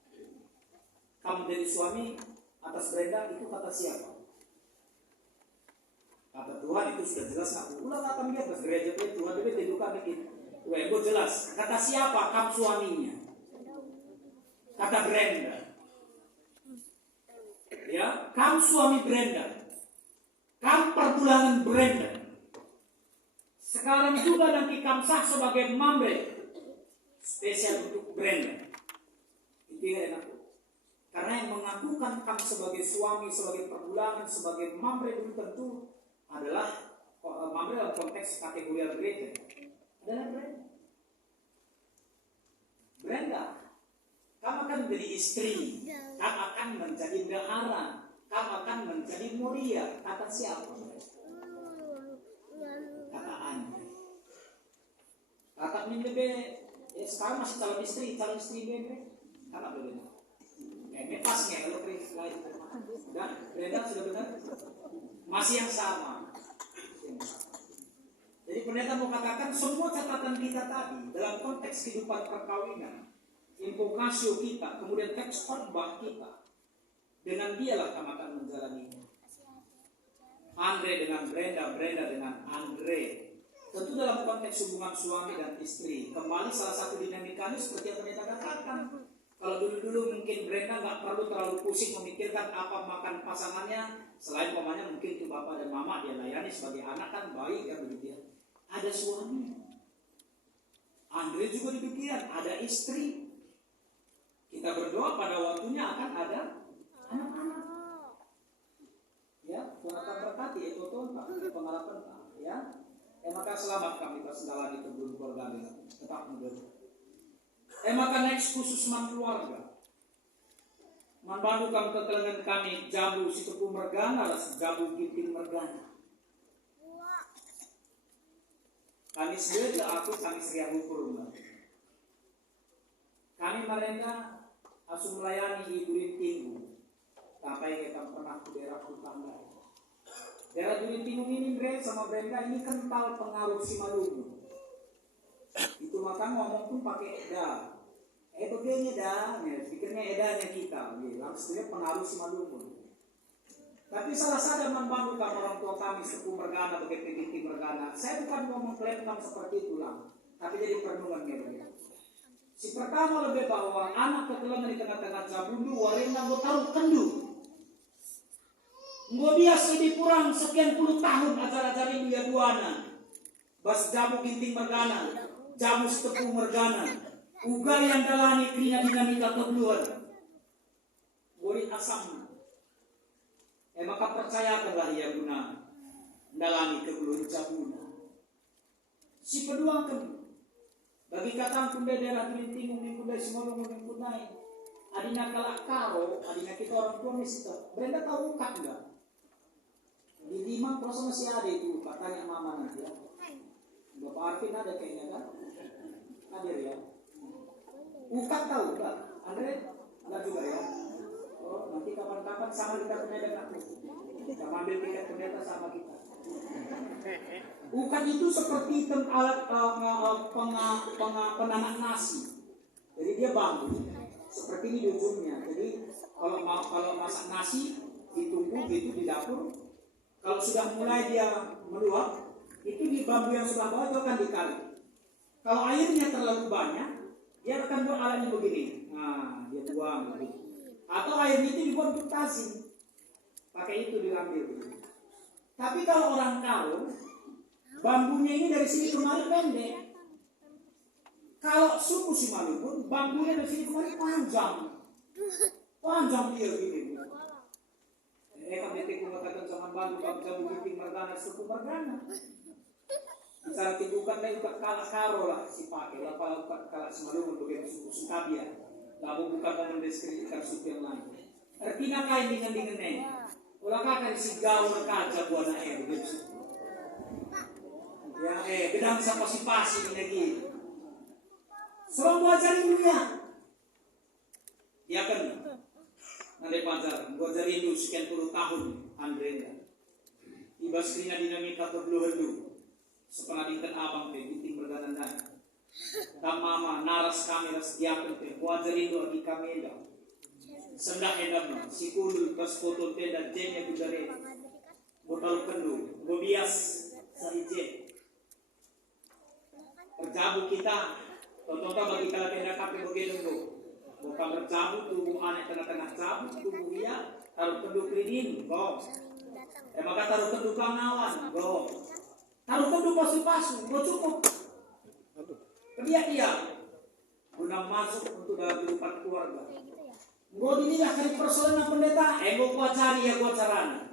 Kamu jadi suami atas Brenda itu kata siapa? Kata Tuhan itu sudah jelas nggak? Ulah kata dia gereja itu Tuhan dia tunjukkan bikin. Itu jelas. Kata siapa kamu suaminya? Kata Brenda. Ya, kamu suami Brenda. Kamu perbulangan Brenda. Sekarang juga nanti kamu sah sebagai mamre spesial untuk Brenda. Itu yang enak. Karena yang mengakukan kamu sebagai suami, sebagai perbulangan, sebagai mamre belum tentu adalah mamre dalam konteks kategori gereja. Adalah Brenda. Brenda, kamu akan menjadi istri, kamu akan menjadi bendahara, kamu akan menjadi mulia. Kata siapa? Kata Andre. Kata Bebe, ya sekarang masih calon istri Bebe. Kata Bebe. Ini pas nggak kalau lain? Dan Brenda sudah benar? Masih yang sama. Jadi pendeta mau katakan semua catatan kita tadi dalam konteks kehidupan perkawinan, invokasio kita, kemudian teks khotbah kita, dengan dialah kamu akan menjalaninya. Andre dengan Brenda, Brenda dengan Andre. Tentu dalam konteks hubungan suami dan istri. Kembali salah satu dinamikanya seperti yang pendeta katakan. Kalau dulu mungkin Brenda nggak perlu terlalu pusing memikirkan apa makan pasangannya, selain pamannya mungkin itu bapak dan mama dia layani sebagai anak kan baik kan begitu ya. Ada suami, Andre juga demikian, ada istri. Kita berdoa pada waktunya akan ada anak-anak. Ya, Tuhan akan berkati itu pengharapan ya. Maka selamat kami segala itu belum keluarga tetap mendoa. Maka next khusus man keluarga. Membantu kami keterangan kami jambu si tepu mergana, jambu ginting mergana. Kami sendiri aku kami seria ukur. Kami mereka asu melayani di Durin Tinggu. Sampai kita pernah ke daerah tetangga. Daerah Durin Tinggu ini sama Brenda ini kental pengaruh si Maluku. Itu maka ngomong pun pakai eda. Begini dah, ya, pikirnya edanya kita, langsung dia pengaruh si Maluku. Tapi salah satu membantu kami orang tua kami sepuh mergana, begitu tinggi mergana. Saya bukan mau mengklaim kamu seperti itu lah, tapi jadi perenungannya begitu. Si pertama lebih bahwa anak keturunan di tengah-tengah jabundu, warena mau taruh kendu. Nggak biasa lebih kurang sekian puluh tahun ajar-ajar ini ya duana. Bas jamu ginting mergana, jamu setepu mergana. Ugal yang dalani kriya dinamika kebeluan. Murid asam. Maka percayakanlah ya guna dalani kebeluan jabuna. Si kedua kan bagi kata pun daerah Tulintingu minggu dari semua minggu naik. Adina kalak karo, adina kita orang tua mesti tahu. Brenda tahu ukat enggak? Di 5% masih ada itu katanya mama nanti ya. Bapak Arvin ada kayaknya kan? Hadir ya. Ukat tahu enggak? Andre enggak juga ya? Oh, nanti kapan-kapan sama kita pendeta aku. Kita ambil tiket pendeta sama kita. Ukat itu seperti alat penanak nasi. Jadi dia bambu seperti ini di ujungnya. Jadi kalau masak nasi ditumpuk gitu di dapur. Kalau sudah mulai dia meluap, itu di bambu yang sebelah bawah itu akan ditarik. Kalau airnya terlalu banyak, dia akan buat alatnya begini. Nah, dia buang begitu. Atau airnya itu dibuang untuk tazim. Pakai itu diambil. Tapi kalau orang tahu, bambunya ini dari sini kemari pendek. Kalau suku si Maluku, bambunya dari sini kemari panjang. Panjang dia gini. Kami teku katakan sama bantu kami bisa bikin mergana suku mergana. Bicara tidukan na ikat kalah karo lah si pakai lah kalau ikat kalah semalungan begitu suku Sukabia. Lalu bukan mau mendeskripsikan suku yang lain. Artinya kain dengan ulah kakak si gaul kaca buana begitu. Ya gedang sama si pasi lagi. Serang belajar dunia. Ya kan? Nanti pacar, belajar itu sekian puluh tahun Andrenda. Ibasrinya dinamika terbeluh-beluh. Sepenah dinten abang teh binting berdandan. Mama naras kami ras diaken teh belajar itu agi kami dah. Sendak endam sikul pas foto teh dan jenya budare. Botol kendu, gobias sahije. Perjabu kita, tonton bagi kalau tenda kape begitu. Bukan bercabut tubuh anak tengah-tengah cabut tubuh dia taruh kedua kredin go. Maka taruh kedua kawan go. Taruh kedua pasu-pasu go cukup. Dia guna masuk untuk dalam kehidupan keluarga. Go dinilah cari persoalan pendeta. Go gua cari ya gua caranya.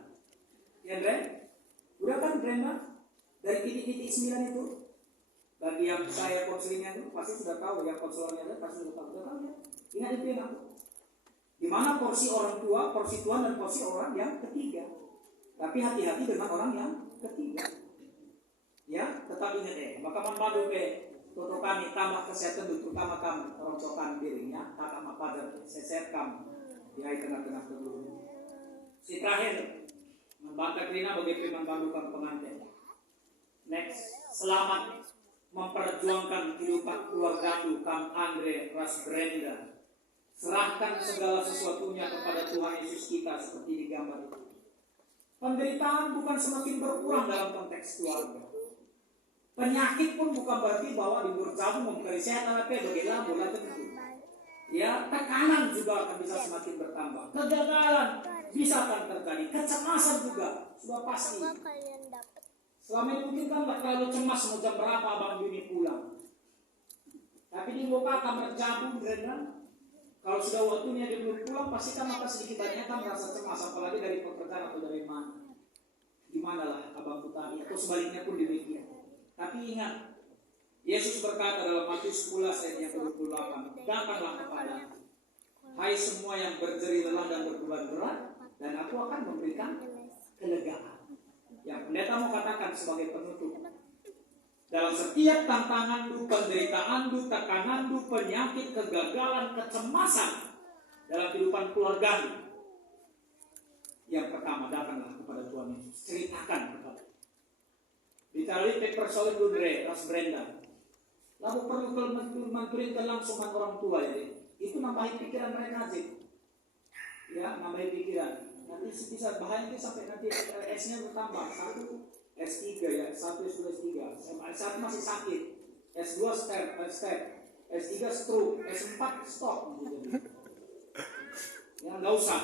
Ya Dren? Udah kan Dren mah? Dari titik-titik 9 itu. Bagi yang saya konselingnya itu pasti sudah tahu ya konselornya itu pasti sudah tahu ya. Ingat itu ya, di mana porsi orang tua, porsi Tuhan dan porsi orang yang ketiga. Tapi hati-hati dengan orang yang ketiga. Ya, tetap ingat maka membadu toto kami tambah kesehatan terutama kamu orang tua kami dirinya, kakak mapader, seset kamu di tengah-tengah kedua. Si terakhir membantah Krina bagi membandukan pengantin. Next, selamat memperjuangkan kehidupan keluarga Kam Andre Ras Brenda. Serahkan segala sesuatunya kepada Tuhan Yesus kita seperti di gambar itu. Penderitaan bukan semakin berkurang dalam konteks keluarga. Penyakit pun bukan berarti bahwa di berjabu memberi kesehatan apa bagaimana bola tentu. Ya, tekanan juga akan bisa semakin bertambah. Kegagalan bisa akan terjadi. Kecemasan juga sudah pasti. Selama ini mungkin kan tak terlalu cemas mau jam berapa abang Yuni pulang. Tapi di muka akan berjabu dengan kalau sudah waktunya dia belum pulang, pasti kan maka sedikit banyak kan merasa cemas, apalagi dari pekerjaan atau dari mana. Di manalah abang tadi, atau sebaliknya pun demikian. Tapi ingat, Yesus berkata dalam Matius 10 ayat yang ke-28, datanglah kepada hai semua yang berjerih lelah dan berbeban berat, dan aku akan memberikan kelegaan. Yang pendeta mau katakan sebagai penutup, dalam setiap tantangan, penderitaan, tekanan, penyakit, kegagalan, kecemasan dalam kehidupan keluarga, yang pertama datanglah kepada Tuhan Yesus. Ceritakan kepada. Bicara lipat persoalan Dudre, Ras Brenda. Lalu perlu menturunkan langsung orang tua itu nambahin pikiran mereka aja. Ya, nambahin pikiran. Nanti bisa bahaya sampai nanti S-nya bertambah 1. S3 ya, 1 S2 S3, S1 masih sakit, S2 step, S3 stroke, S4 stop. Ya nggak usah,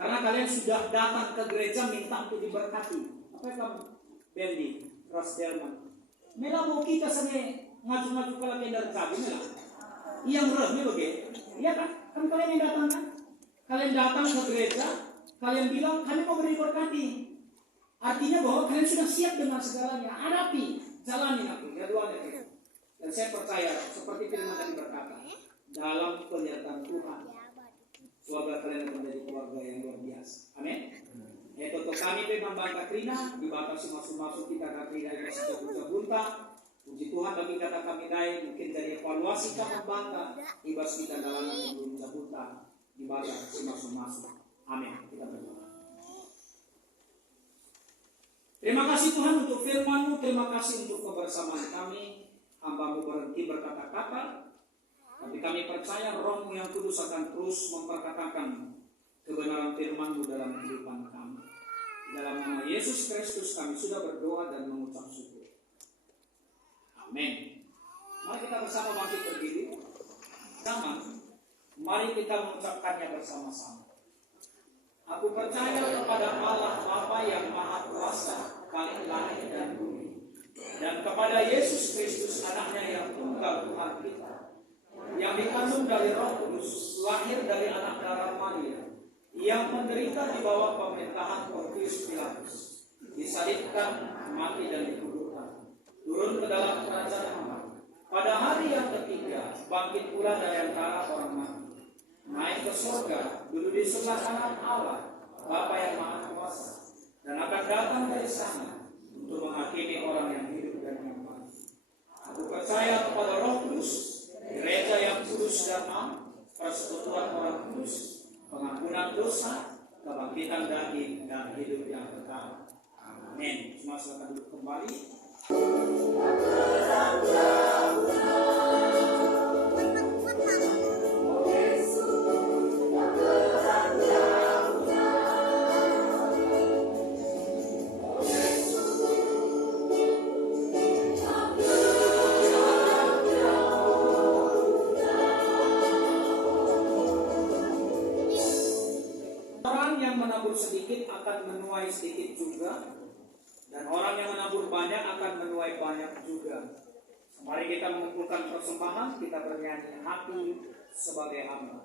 karena kalian sudah datang ke gereja minta untuk diberkati. Apa yang kamu, Bendy, Ras Delman, mela mau kita sana ngaju-ngaju kalau kalian dari cabai mela, yang remeh begitu, iya kan? Kan kalian yang datang kan? Kalian datang ke gereja, kalian bilang kami mau diberkati. Artinya bahwa kalian sudah siap dengan segalanya. Hadapi, jalani aku, ya Tuhan itu. Dan saya percaya seperti firman tadi berkata, dalam penglihatan Tuhan, keluarga kalian akan menjadi keluarga yang luar biasa. Amin. Yaitu kami memang bangga Krina, dibatasi masuk-masuk kita ke Krina yang sejak bunta. Puji Tuhan bagi kata kami dai, mungkin dari evaluasi kami bangga, ibas kita dalam yang belum bunta, dibatasi masuk-masuk. Amin. Kita berdoa. Terima kasih Tuhan untuk firman-Mu, terima kasih untuk kebersamaan kami. Hamba-Mu berhenti berkata-kata, tapi kami percaya Roh-Mu yang kudus akan terus memperkatakan kebenaran firman-Mu dalam kehidupan kami. Dalam nama Yesus Kristus kami sudah berdoa dan mengucap syukur. Amin. Mari kita bersama bangkit berdiri. Mari kita mengucapkannya bersama-sama. Aku percaya kepada Allah Bapa yang Maha Kuasa, Bapa langit dan bumi, dan kepada Yesus Kristus anaknya yang tunggal Tuhan kita, yang dikandung dari Roh Kudus, lahir dari anak darah Maria, yang menderita di bawah pemerintahan Pontius Pilatus, disalibkan, mati dan dikuburkan, turun ke dalam kerajaan Allah. Pada hari yang ketiga, bangkit pula dari antara orang mati, naik ke surga, duduk di sebelah kanan Allah, Bapa yang Maha Kuasa, dan akan datang dari sana untuk menghakimi orang yang hidup dan yang mati. Aku percaya kepada Roh Kudus, gereja yang kudus dan am, persekutuan orang kudus, pengampunan dosa, kebangkitan daging, dan hidup yang kekal. Amin. Semua silakan duduk kembali. Orang yang menabur sedikit akan menuai sedikit juga, dan orang yang menabur banyak akan menuai banyak juga. Mari kita mengumpulkan persembahan, kita bernyanyi hati sebagai hamba.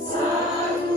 Satu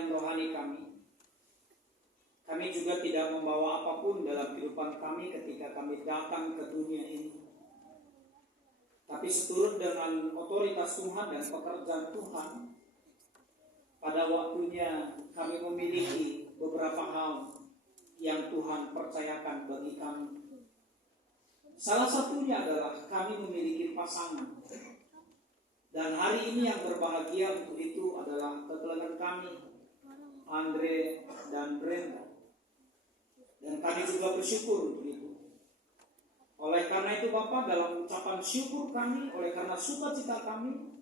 pertanian rohani kami. Kami juga tidak membawa apapun dalam kehidupan kami ketika kami datang ke dunia ini. Tapi seturut dengan otoritas Tuhan dan pekerjaan Tuhan, pada waktunya kami memiliki beberapa hal yang Tuhan percayakan bagi kami. Salah satunya adalah kami memiliki pasangan. Dan hari ini yang berbahagia untuk itu adalah kekeluargaan kami, Andre dan Brenda. Dan kami juga bersyukur untuk itu. Oleh karena itu Bapak, dalam ucapan syukur kami, oleh karena sukacita kami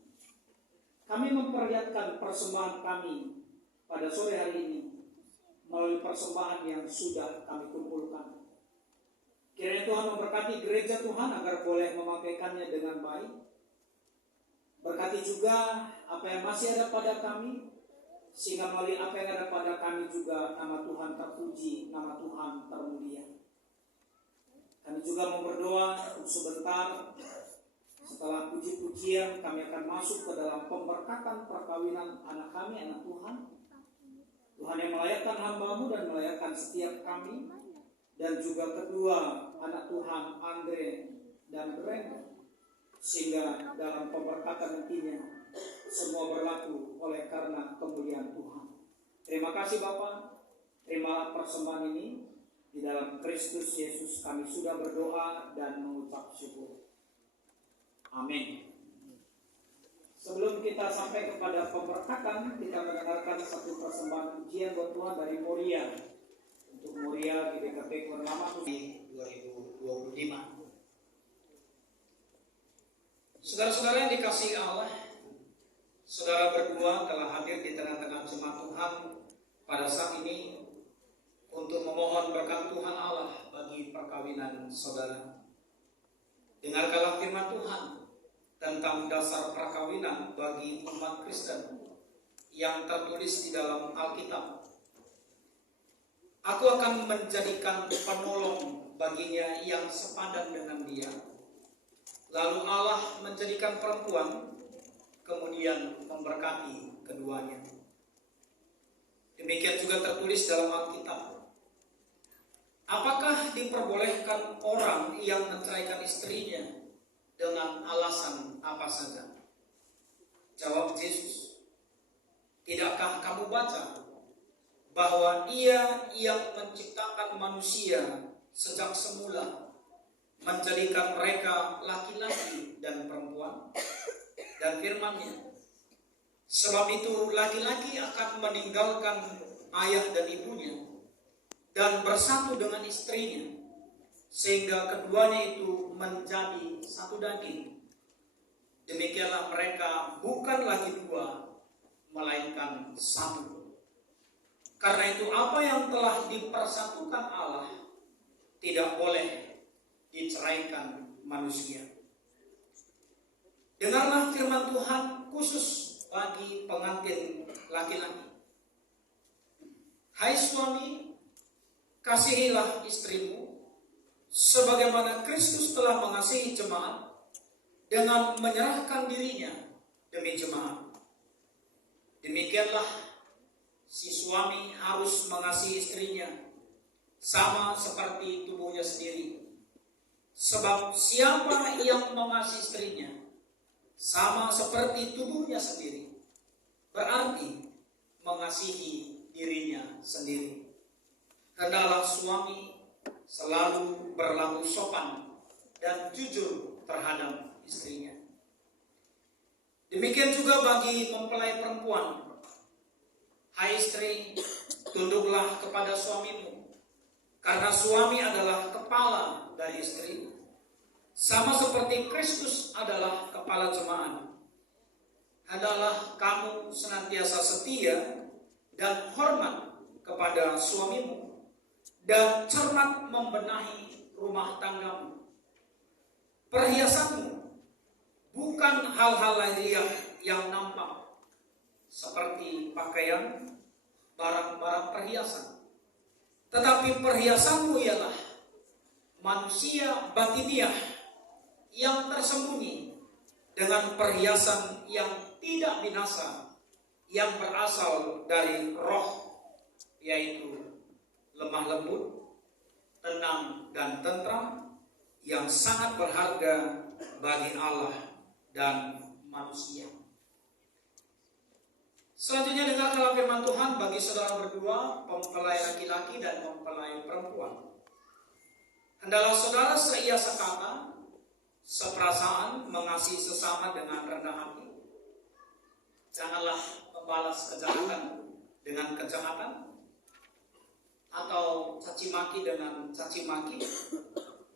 memperlihatkan persembahan kami pada sore hari ini melalui persembahan yang sudah kami kumpulkan. Kiranya Tuhan memberkati gereja Tuhan agar boleh memakaikannya dengan baik. Berkati juga apa yang masih ada pada kami, sehingga melalui apa yang ada pada kami juga nama Tuhan terpuji, nama Tuhan termulia. Kami juga mau berdoa sebentar. Setelah puji-pujian, kami akan masuk ke dalam pemberkatan perkawinan anak kami, anak Tuhan. Tuhan yang melayakkan hamba-Mu dan melayakkan setiap kami, dan juga kedua anak Tuhan, Andre dan Brenda, sehingga dalam pemberkatan nantinya semua berlaku oleh karena kemuliaan Tuhan. Terima kasih Bapa. Terimalah persembahan ini. Di dalam Kristus Yesus kami sudah berdoa dan mengucap syukur. Amin. Sebelum kita sampai kepada pemberkatan, kita mendengarkan satu persembahan pujian buat Tuhan dari Moria. Untuk Moria GBKP Purnama 2025. Saudara-saudara yang dikasihi Allah, saudara berdua telah hadir di tengah-tengah jemaat Tuhan pada saat ini untuk memohon berkat Tuhan Allah bagi perkawinan saudara. Dengarkanlah firman Tuhan tentang dasar perkawinan bagi umat Kristen yang tertulis di dalam Alkitab. Aku akan menjadikan penolong baginya yang sepadan dengan dia. Lalu Allah menjadikan perempuan, kemudian memberkati keduanya. Demikian juga tertulis dalam Alkitab. Apakah diperbolehkan orang yang menceraikan istrinya dengan alasan apa saja? Jawab Yesus, tidakkah kamu baca bahwa Ia yang menciptakan manusia sejak semula menjadikan mereka laki-laki dan perempuan? Dan firman-Nya, sebab itu laki-laki akan meninggalkan ayah dan ibunya dan bersatu dengan istrinya, sehingga keduanya itu menjadi satu daging. Demikianlah mereka bukan lagi dua, melainkan satu. Karena itu apa yang telah dipersatukan Allah tidak boleh diceraikan manusia. Dengarlah firman Tuhan khusus bagi pengantin laki-laki. Hai suami, kasihilah istrimu sebagaimana Kristus telah mengasihi jemaat dengan menyerahkan dirinya demi jemaat. Demikianlah si suami harus mengasihi istrinya sama seperti tubuhnya sendiri. Sebab siapa yang mengasihi istrinya sama seperti tubuhnya sendiri, berarti mengasihi dirinya sendiri. Hendaklah suami selalu berlaku sopan dan jujur terhadap istrinya. Demikian juga bagi mempelai perempuan. Hai istri, tunduklah kepada suamimu, karena suami adalah kepala dari istri, sama seperti Kristus adalah kepala jemaat. Hendaklah kamu senantiasa setia dan hormat kepada suamimu, dan cermat membenahi rumah tanggamu. Perhiasanmu bukan hal-hal lahiriah yang nampak, seperti pakaian, barang-barang perhiasan. Tetapi perhiasanmu ialah manusia batiniah yang tersembunyi dengan perhiasan yang tidak binasa, yang berasal dari roh, yaitu lemah lembut, tenang dan tentram, yang sangat berharga bagi Allah dan manusia. Selanjutnya dengarkanlah firman Tuhan bagi saudara berdua, mempelai laki-laki dan mempelai perempuan. Hendaklah saudara seia sekata, seperasaan, mengasihi sesama dengan rendah hati. Janganlah membalas kejahatan dengan kejahatan, atau caci maki dengan caci maki,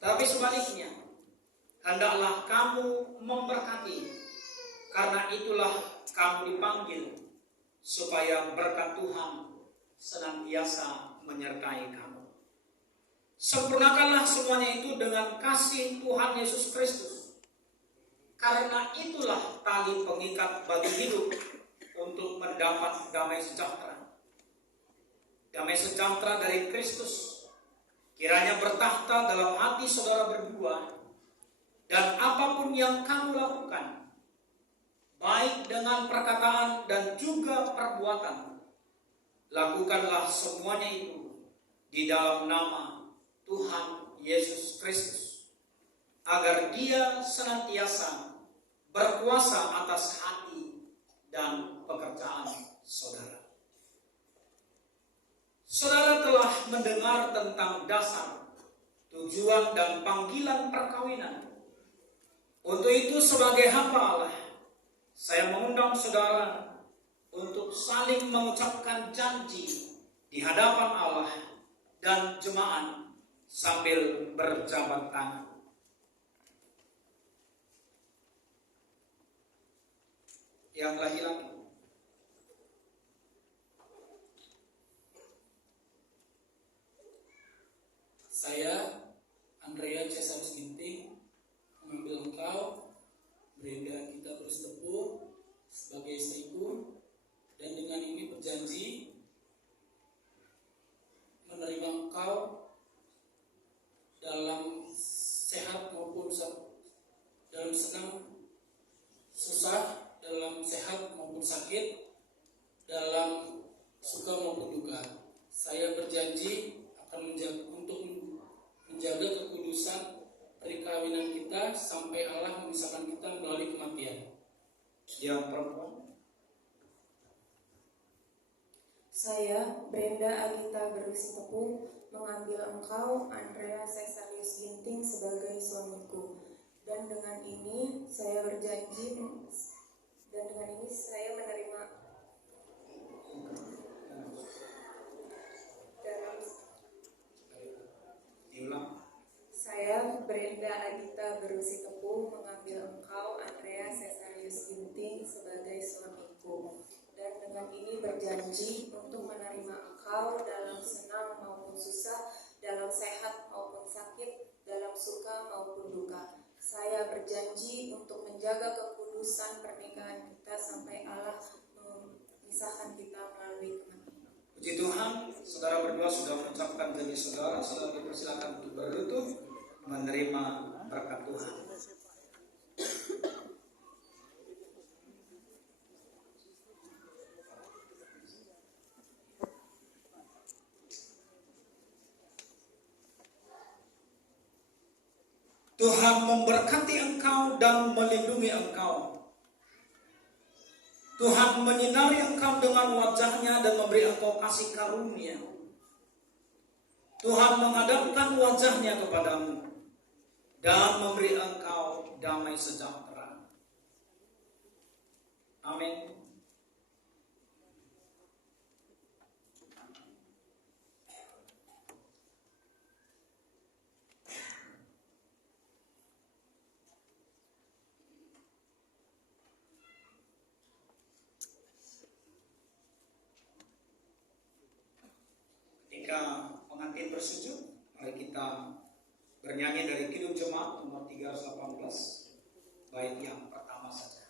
tapi sebaliknya, hendaklah kamu memberkati, karena itulah kamu dipanggil, supaya berkat Tuhan senantiasa menyertai kamu. Sempurnakanlah semuanya itu dengan kasih Tuhan Yesus Kristus, karena itulah tali pengikat bagi hidup untuk mendapat damai sejahtera. Damai sejahtera dari Kristus kiranya bertahta dalam hati saudara berdua, dan apapun yang kamu lakukan, baik dengan perkataan dan juga perbuatan, lakukanlah semuanya itu di dalam nama Tuhan Yesus Kristus, agar Dia senantiasa berkuasa atas hati dan pekerjaan saudara. Saudara telah mendengar tentang dasar, tujuan dan panggilan perkawinan. Untuk itu sebagai hamba Allah, saya mengundang saudara untuk saling mengucapkan janji di hadapan Allah dan jemaat sambil berjabat tangan. Yang laki-laki, saya, Andrea Cesarus Ginting, mengambil engkau, Brenda Gita Bersetepu, sebagai istriku, dan dengan ini berjanji menerima engkau dalam sehat maupun dalam senang, susah, dalam sehat maupun sakit, dalam suka maupun duka. Saya berjanji akan menjaga kekudusan perkawinan kita sampai Allah memisahkan kita melalui kematian. yang perempuan, Saya, Brenda Agita Bersetepu, mengambil engkau, Andrea Cesarius Ginting, sebagai suamiku. Dan dengan ini saya berjanji, menerima dalam diulang. Saya, Brenda Agita Bersetepu, mengambil engkau, Andrea Cesarius Ginting, sebagai suamiku. Dan dengan ini berjanji untuk menerima engkau dalam senang maupun susah, dalam sehat maupun sakit, dalam suka maupun duka. Saya berjanji untuk menjaga kekudusan pernikahan kita sampai Allah memisahkan kita melalui kematian. Puji Tuhan, saudara berdua sudah mengucapkan janji saudara. Saudara dipersilakan untuk berlutut menerima berkat Tuhan. Tuhan memberkati engkau dan melindungi engkau. Tuhan menyinari engkau dengan wajahnya dan memberi engkau kasih karunia. Tuhan menghadapkan wajahnya kepadamu dan memberi engkau damai sejahtera. Amin. Ketika pengantin bersujud, mari kita bernyanyi dari Kidung Jemaat nomor 318, bait yang pertama saja.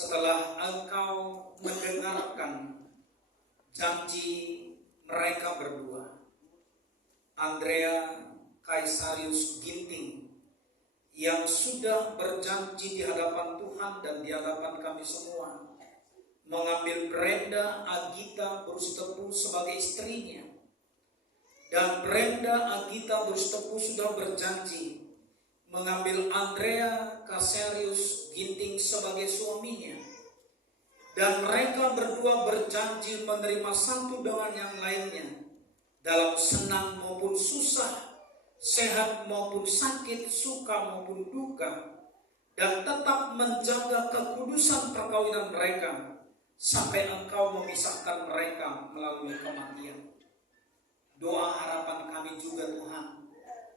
setelah engkau mendengarkan janji mereka berdua, Andrea Kaisarius Ginting, yang sudah berjanji di hadapan Tuhan dan di hadapan kami semua, mengambil Brenda Agita Brustepu sebagai istrinya. Dan Brenda Agita Brustepu sudah berjanji mengambil Andrea Kaisarius Ginting sebagai suaminya. Dan mereka berdua berjanji menerima satu dengan yang lainnya dalam senang maupun susah, sehat maupun sakit, suka maupun duka, dan tetap menjaga kekudusan perkawinan mereka sampai engkau memisahkan mereka melalui kematian. Doa harapan kami juga Tuhan,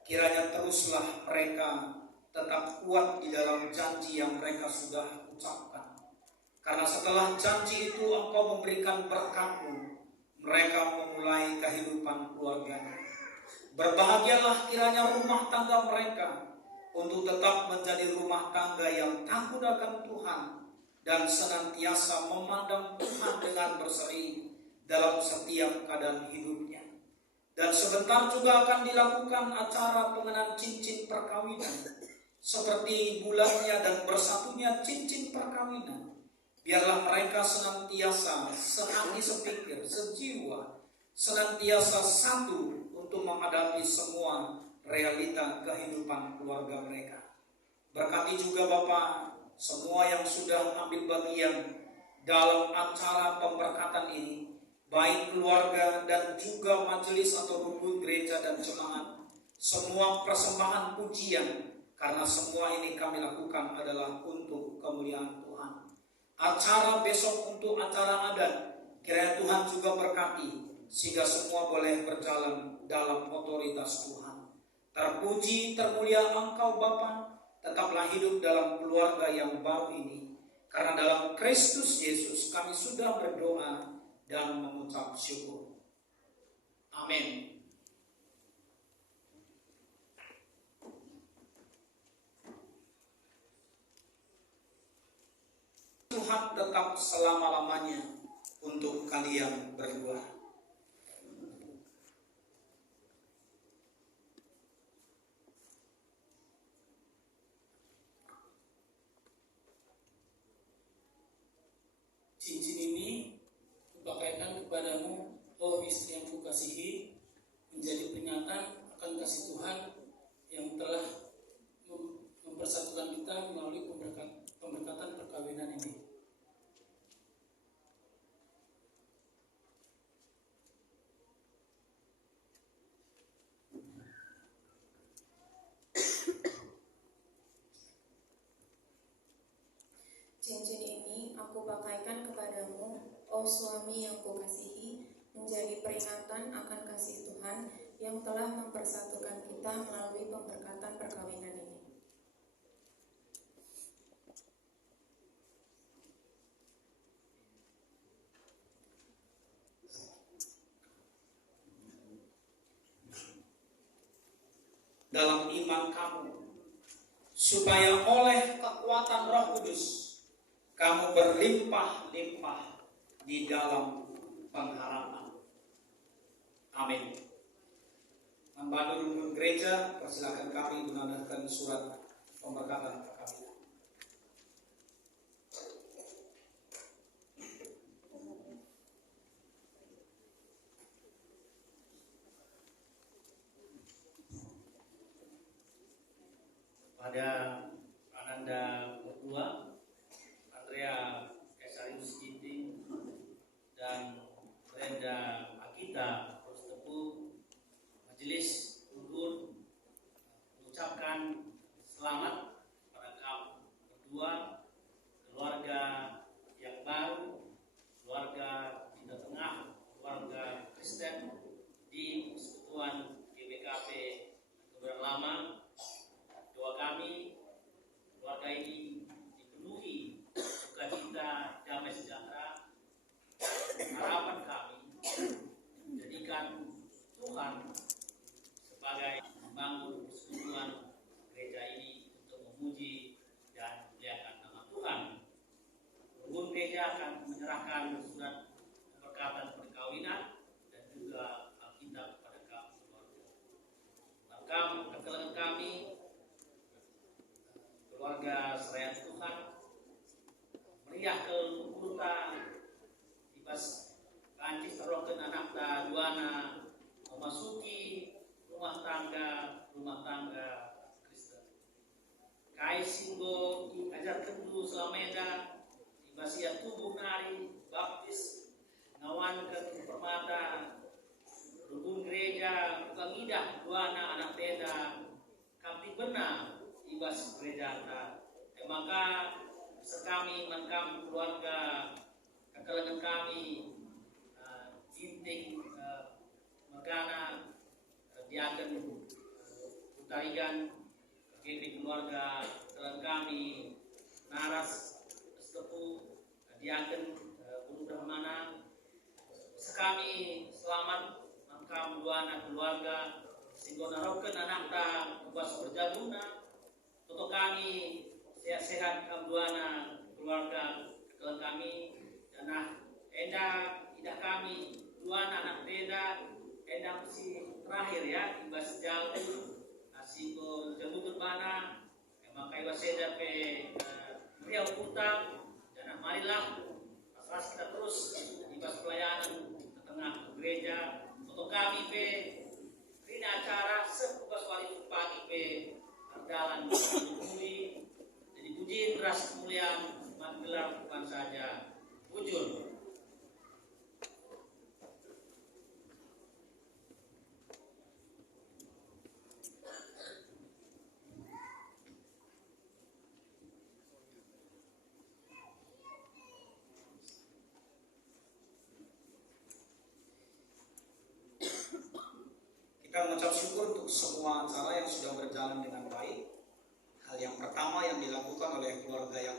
kiranya teruslah mereka tetap kuat di dalam janji yang mereka sudah ucapkan. Karena setelah janji itu engkau memberikan berkat-Mu, mereka memulai kehidupan keluarganya. Berbahagialah kiranya rumah tangga mereka untuk tetap menjadi rumah tangga yang takut akan Tuhan dan senantiasa memandang Tuhan dengan berseri dalam setiap keadaan hidupnya. Dan sebentar juga akan dilakukan acara pengenalan cincin perkawinan, seperti bulannya dan bersatunya cincin perkawinan. Biarlah mereka senantiasa sehati sepikir, sejiwa, senantiasa satu untuk menghadapi semua realita kehidupan keluarga mereka. Berkati juga Bapa semua yang sudah ambil bagian dalam acara pemberkatan ini, baik keluarga dan juga majelis atau rukun gereja dan jemaat. Semua persembahan pujian, karena semua ini kami lakukan adalah untuk kemuliaan Tuhan. Acara besok untuk acara adat, kiranya Tuhan juga berkati sehingga semua boleh berjalan dalam otoritas Tuhan. Terpuji, termulia Engkau Bapa, tetaplah hidup dalam keluarga yang baru ini. Karena dalam Kristus Yesus kami sudah berdoa dan mengucap syukur. Amin. Tuhan tetap selama-lamanya untuk kalian berdua. Cincin ini kupakaikan kepadamu, oh istri yang kukasihi, menjadi peringatan akan kasih Tuhan yang telah mempersatukan kita melalui pemberkatan perkawinan ini. Cincin ini aku pakaikan kepadamu, oh suami yang kukasihi, menjadi peringatan akan kasih Tuhan yang telah mempersatukan kita melalui pemberkatan perkawinan ini. Dalam iman kamu, supaya oleh kekuatan Roh Kudus kamu berlimpah-limpah di dalam pengharapan. Amin. Membantu rukun gereja, persilakan kami menandakan surat pemberkatan perkawinan. Pada Ananda berdua, Andrea Kaisarius Ginting dan Brenda Agita Brustepu, majelis rukun mengucapkan selamat pada kamu berdua, keluarga yang baru, keluarga di tengah keluarga Kristen di Persekutuan GBKP Kebenaran Lama. Doa kami gereja akan menyerahkan surat perkataan perkawinan dan juga Alkitab kepada kami keluarga Serayaan Tuhan meriah ke Lukuta ibas kancis tarokeun anakna duana memasuki rumah tangga Kristen. Kai singgo diajarkeun dulu Salameda ibas ia tubuh nari baptis ngawankeun permata rukun gereja pangidah duana anak beda kapti benar ibas gereja maka sekami mengkam keluarga kekalangan kami Ginting Mergana diaken Utarigan kekini keluarga kekalangan kami Naras Setepu diaken Gunung Rahmana sekami selamat mengkam dua anak keluarga sehingga narokeun anakta ubas berjaguna untuk kami sehat kamduana keluarga kekeluarga kami dan endah kami dua anak beda endah si terakhir ya ibas jauh asiko jemutut mana maka ibas seda pe meriau utang dan marilah pas kita terus ibas pelayanan ke tengah gereja untuk kami pe ini acara sebuah wali pagi pe jalan bumi jadi puji ras kemuliaan manggelar bukan saja wujud. Kita mengucap syukur untuk semua acara yang sudah berjalan dengan baik. Hal yang pertama yang dilakukan oleh keluarga yang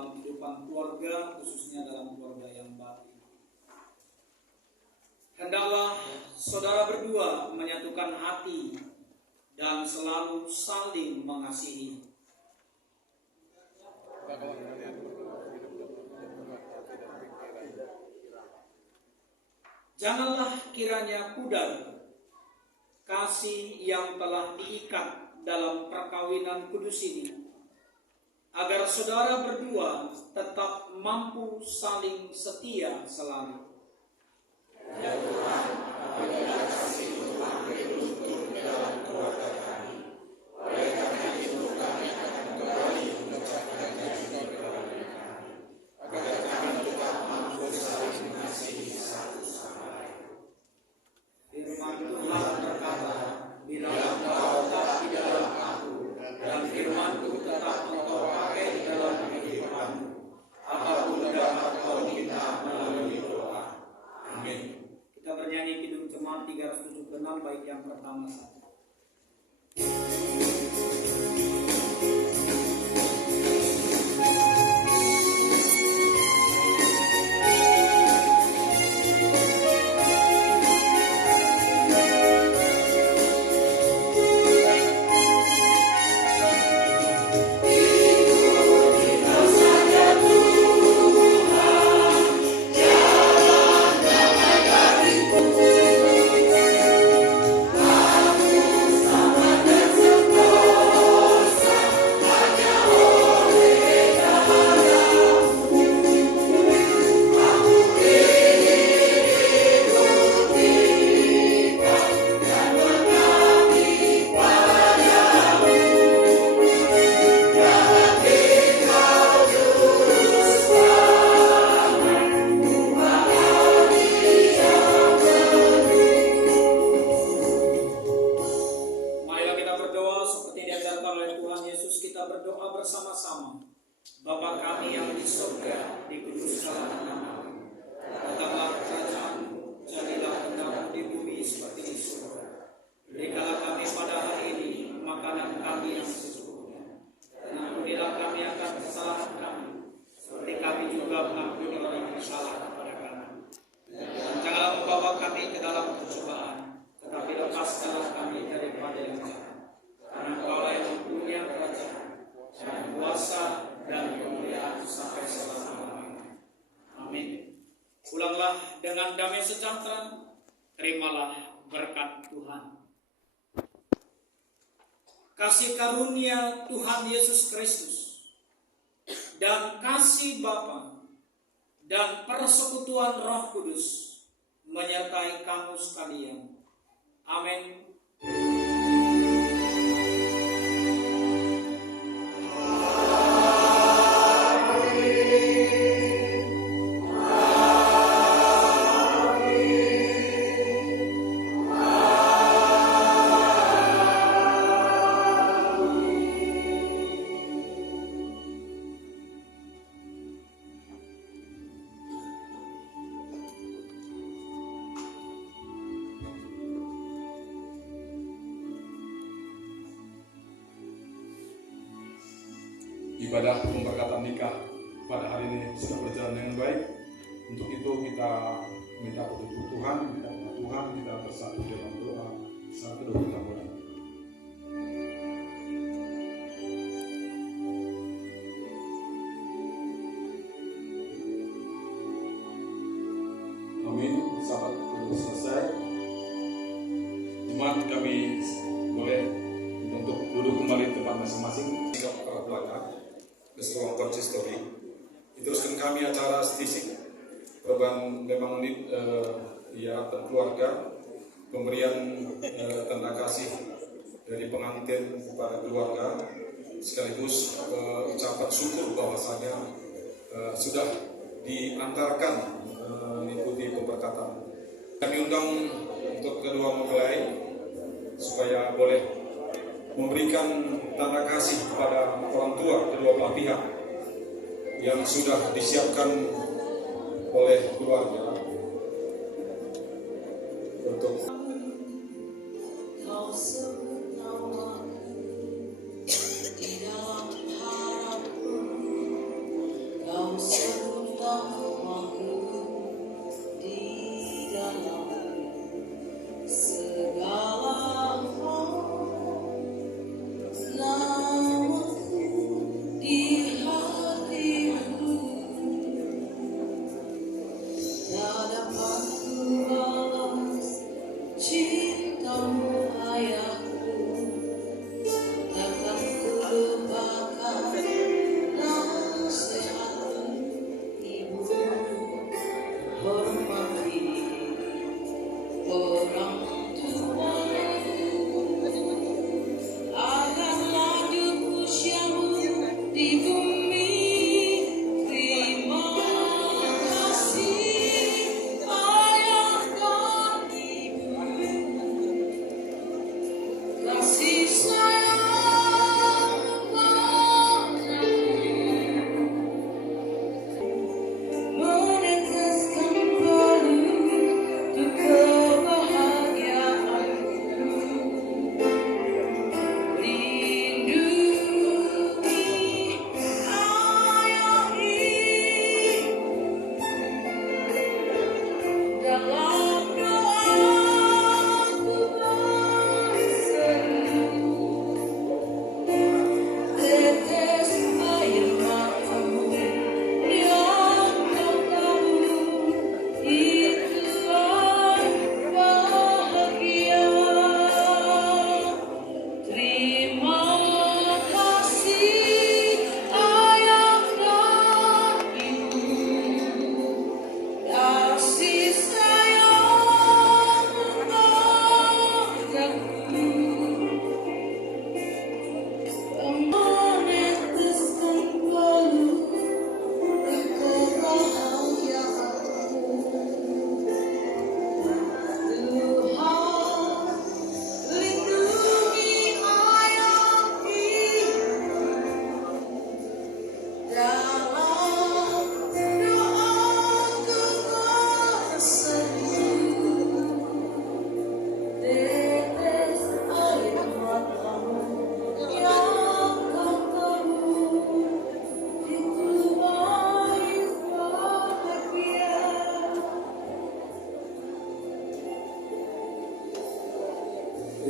dalam kehidupan keluarga, khususnya dalam keluarga yang batin. Hendaklah saudara berdua menyatukan hati dan selalu saling mengasihi. Janganlah kiranya pudar kasih yang telah diikat dalam perkawinan kudus ini, agar saudara berdua tetap mampu saling setia selalu. Ya Tuhan, apabila kasih-Mu makin luntur ke dalam keluarga kami, oleh karena itu kami akan kembali mengucapkan janji kepada kami, agar kami tetap mampu saling mengasihi satu sama lain. Firman Tuhan berkata, bila engkau tetap di dalam aku, dan firman-Ku tetap engkau pakai di dalam kehidupanmu, apapun dapat kau minta melalui doa. Amin. Kita bernyanyi Kidung Jemaat 376 bait yang pertama saja. Dengan damai sejahtera, terimalah berkat Tuhan. Kasih karunia Tuhan Yesus Kristus dan kasih Bapa dan persekutuan Roh Kudus menyertai kamu sekalian. Amin. Ibadah pemberkatan nikah pada hari ini sudah berjalan dengan baik. Untuk itu kita minta petunjuk Tuhan, minta doa Tuhan, kita bersatu dalam doa saat kedua kita mulai. Amin. Sahabat sudah selesai. Jemaat kami boleh untuk duduk kembali di tempat masing-masing. Tidak ke belakang. Ke ruang konsistori. Diteruskan kami acara stisik korban 5 menit dan keluarga, pemberian tanda kasih dari pengantin kepada keluarga, sekaligus ucapan syukur bahwasanya sudah diantarkan mengikuti pemberkatan. Kami undang untuk kedua mempelai supaya boleh memberikan tanda kasih kepada orang tua kedua belah pihak yang sudah disiapkan oleh keluarga untuk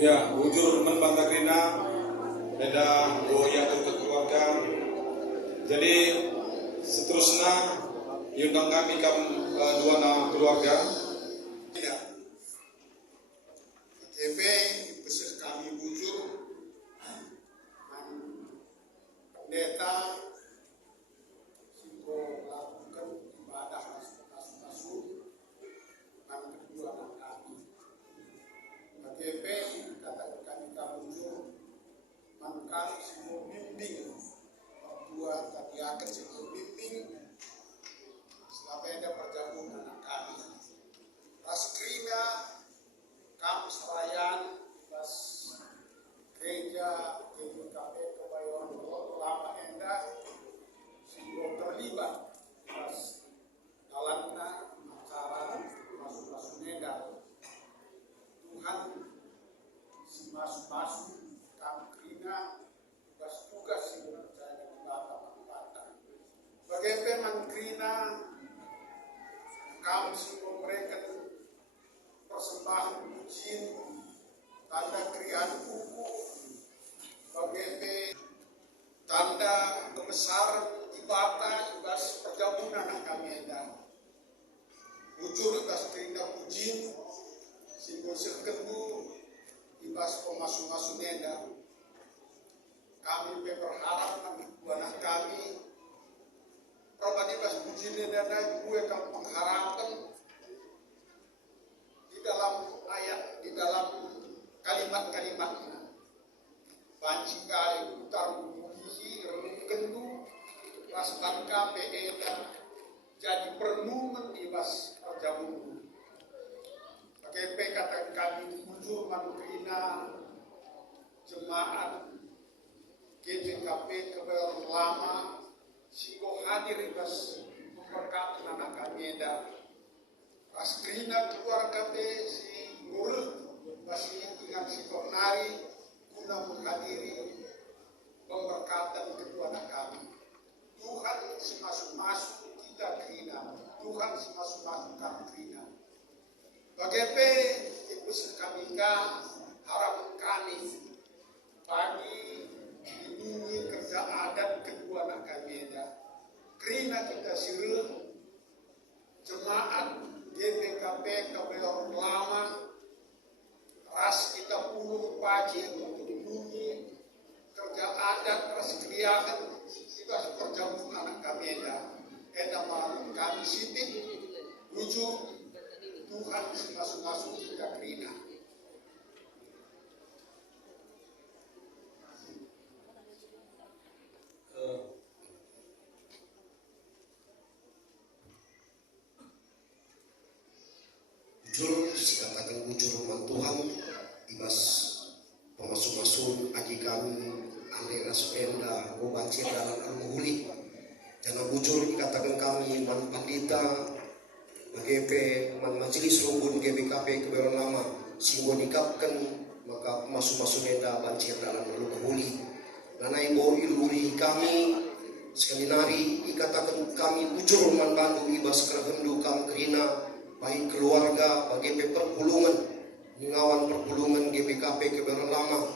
Ya, bujur men Bantakrina, beda goya untuk keluarga. Jadi seterusnya diundang kami dua keluarga. Tidak. KTP besar kami bujur pendeta siko lakukan ibadah masuk dan kedua anak kami. KTP kata kami bujur mangkal siko bimbing dua tadi akan siko bimbing selama ada perjamuan anak kami. Raskrina Kam Serayan Pas Gereja GKP Kebayoran Lama Endah sehingga terlibat pas dalamnya acara masuk Medan. Tuhan si masuk Kam Krina tugas si percaya di Bapak. Bagaimana Mangkrina Kam si mereka persembahan pujian tanda krian buku bagaimana tanda kebesaran ibadah ibas perjamuan anak kami ada bujur ibas kerinda pujian simbol sekedu ibas pemasuk-masuk nenda kami berharap anak kami perubahan ibas pujian nenda gue akan mengharapkan di dalam ayat, di dalam kalimat-kalimatnya. Banci kali utar buhihi kendu rastan KPETA jadi perenungan ibas perjamuan. KP kata kami bujur Mankrina jemaat GKP Kebayoran Lama siko hadir ibas memberkati anak kami eda. Raskrina keluarga si Nurul masih dengan si Kornari guna menghadiri pemberkatan kedua anak kami. Tuhan si masuk-masuk BGP itu kami harapan kami bagi ini kerja adat kedua anak kami ya. Kerina kita siru jemaat GPKP KBR lama ras kita puluh pagi untuk bunyi kerja adat ras keliakan kita kerja anak kami ya. Kita malam kami sitik wujud Tuhan masuk-masuk kita kerina. Jujur, dikatakan bujur rumah Tuhan, ibas pemasuk-masuk agi kami, Andre Raspenda, Gobancir dalam Al-Muhuli. Jangan bujur dikatakan kami, man pandita, BGP, man majelis rumpun GBKP keberon lama, singgo dikapkan, maka pemasuk-masuk nenda bancir dalam Al-Muhuli. Nanai bo iluri kami, sekali nari, dikatakan kami bujur man Bandung, ibas kerahendu kam kerina, baik keluarga, BGP perpulungan, mengawan perpulungan GBKP keberon lama,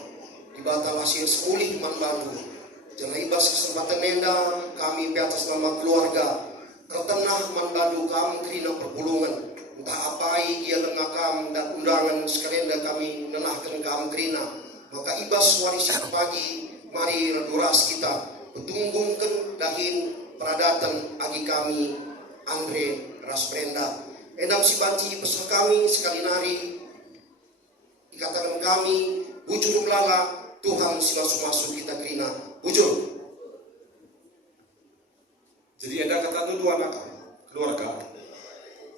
dibatal hasil semulih man Bandung. Jangan ibas kesempatan nenda kami di atas nama keluarga, ketenah man Bandung kami kerina perpulungan, entah apai ia lengah kami dan undangan sekalian kami nenahkan kami kerina, maka ibas warisan pagi, mari reduras kita, betunggungkan dahin peradatan agi kami, Andre Rasprenda. Endam si banci pesan kami sekali nari dikatakan kami bujur melala Tuhan si masuk-masuk kita kerina bujur. Jadi ada kata dua anak keluarga.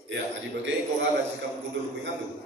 Ya, adi bagai kau ada jika kundur lebih handu.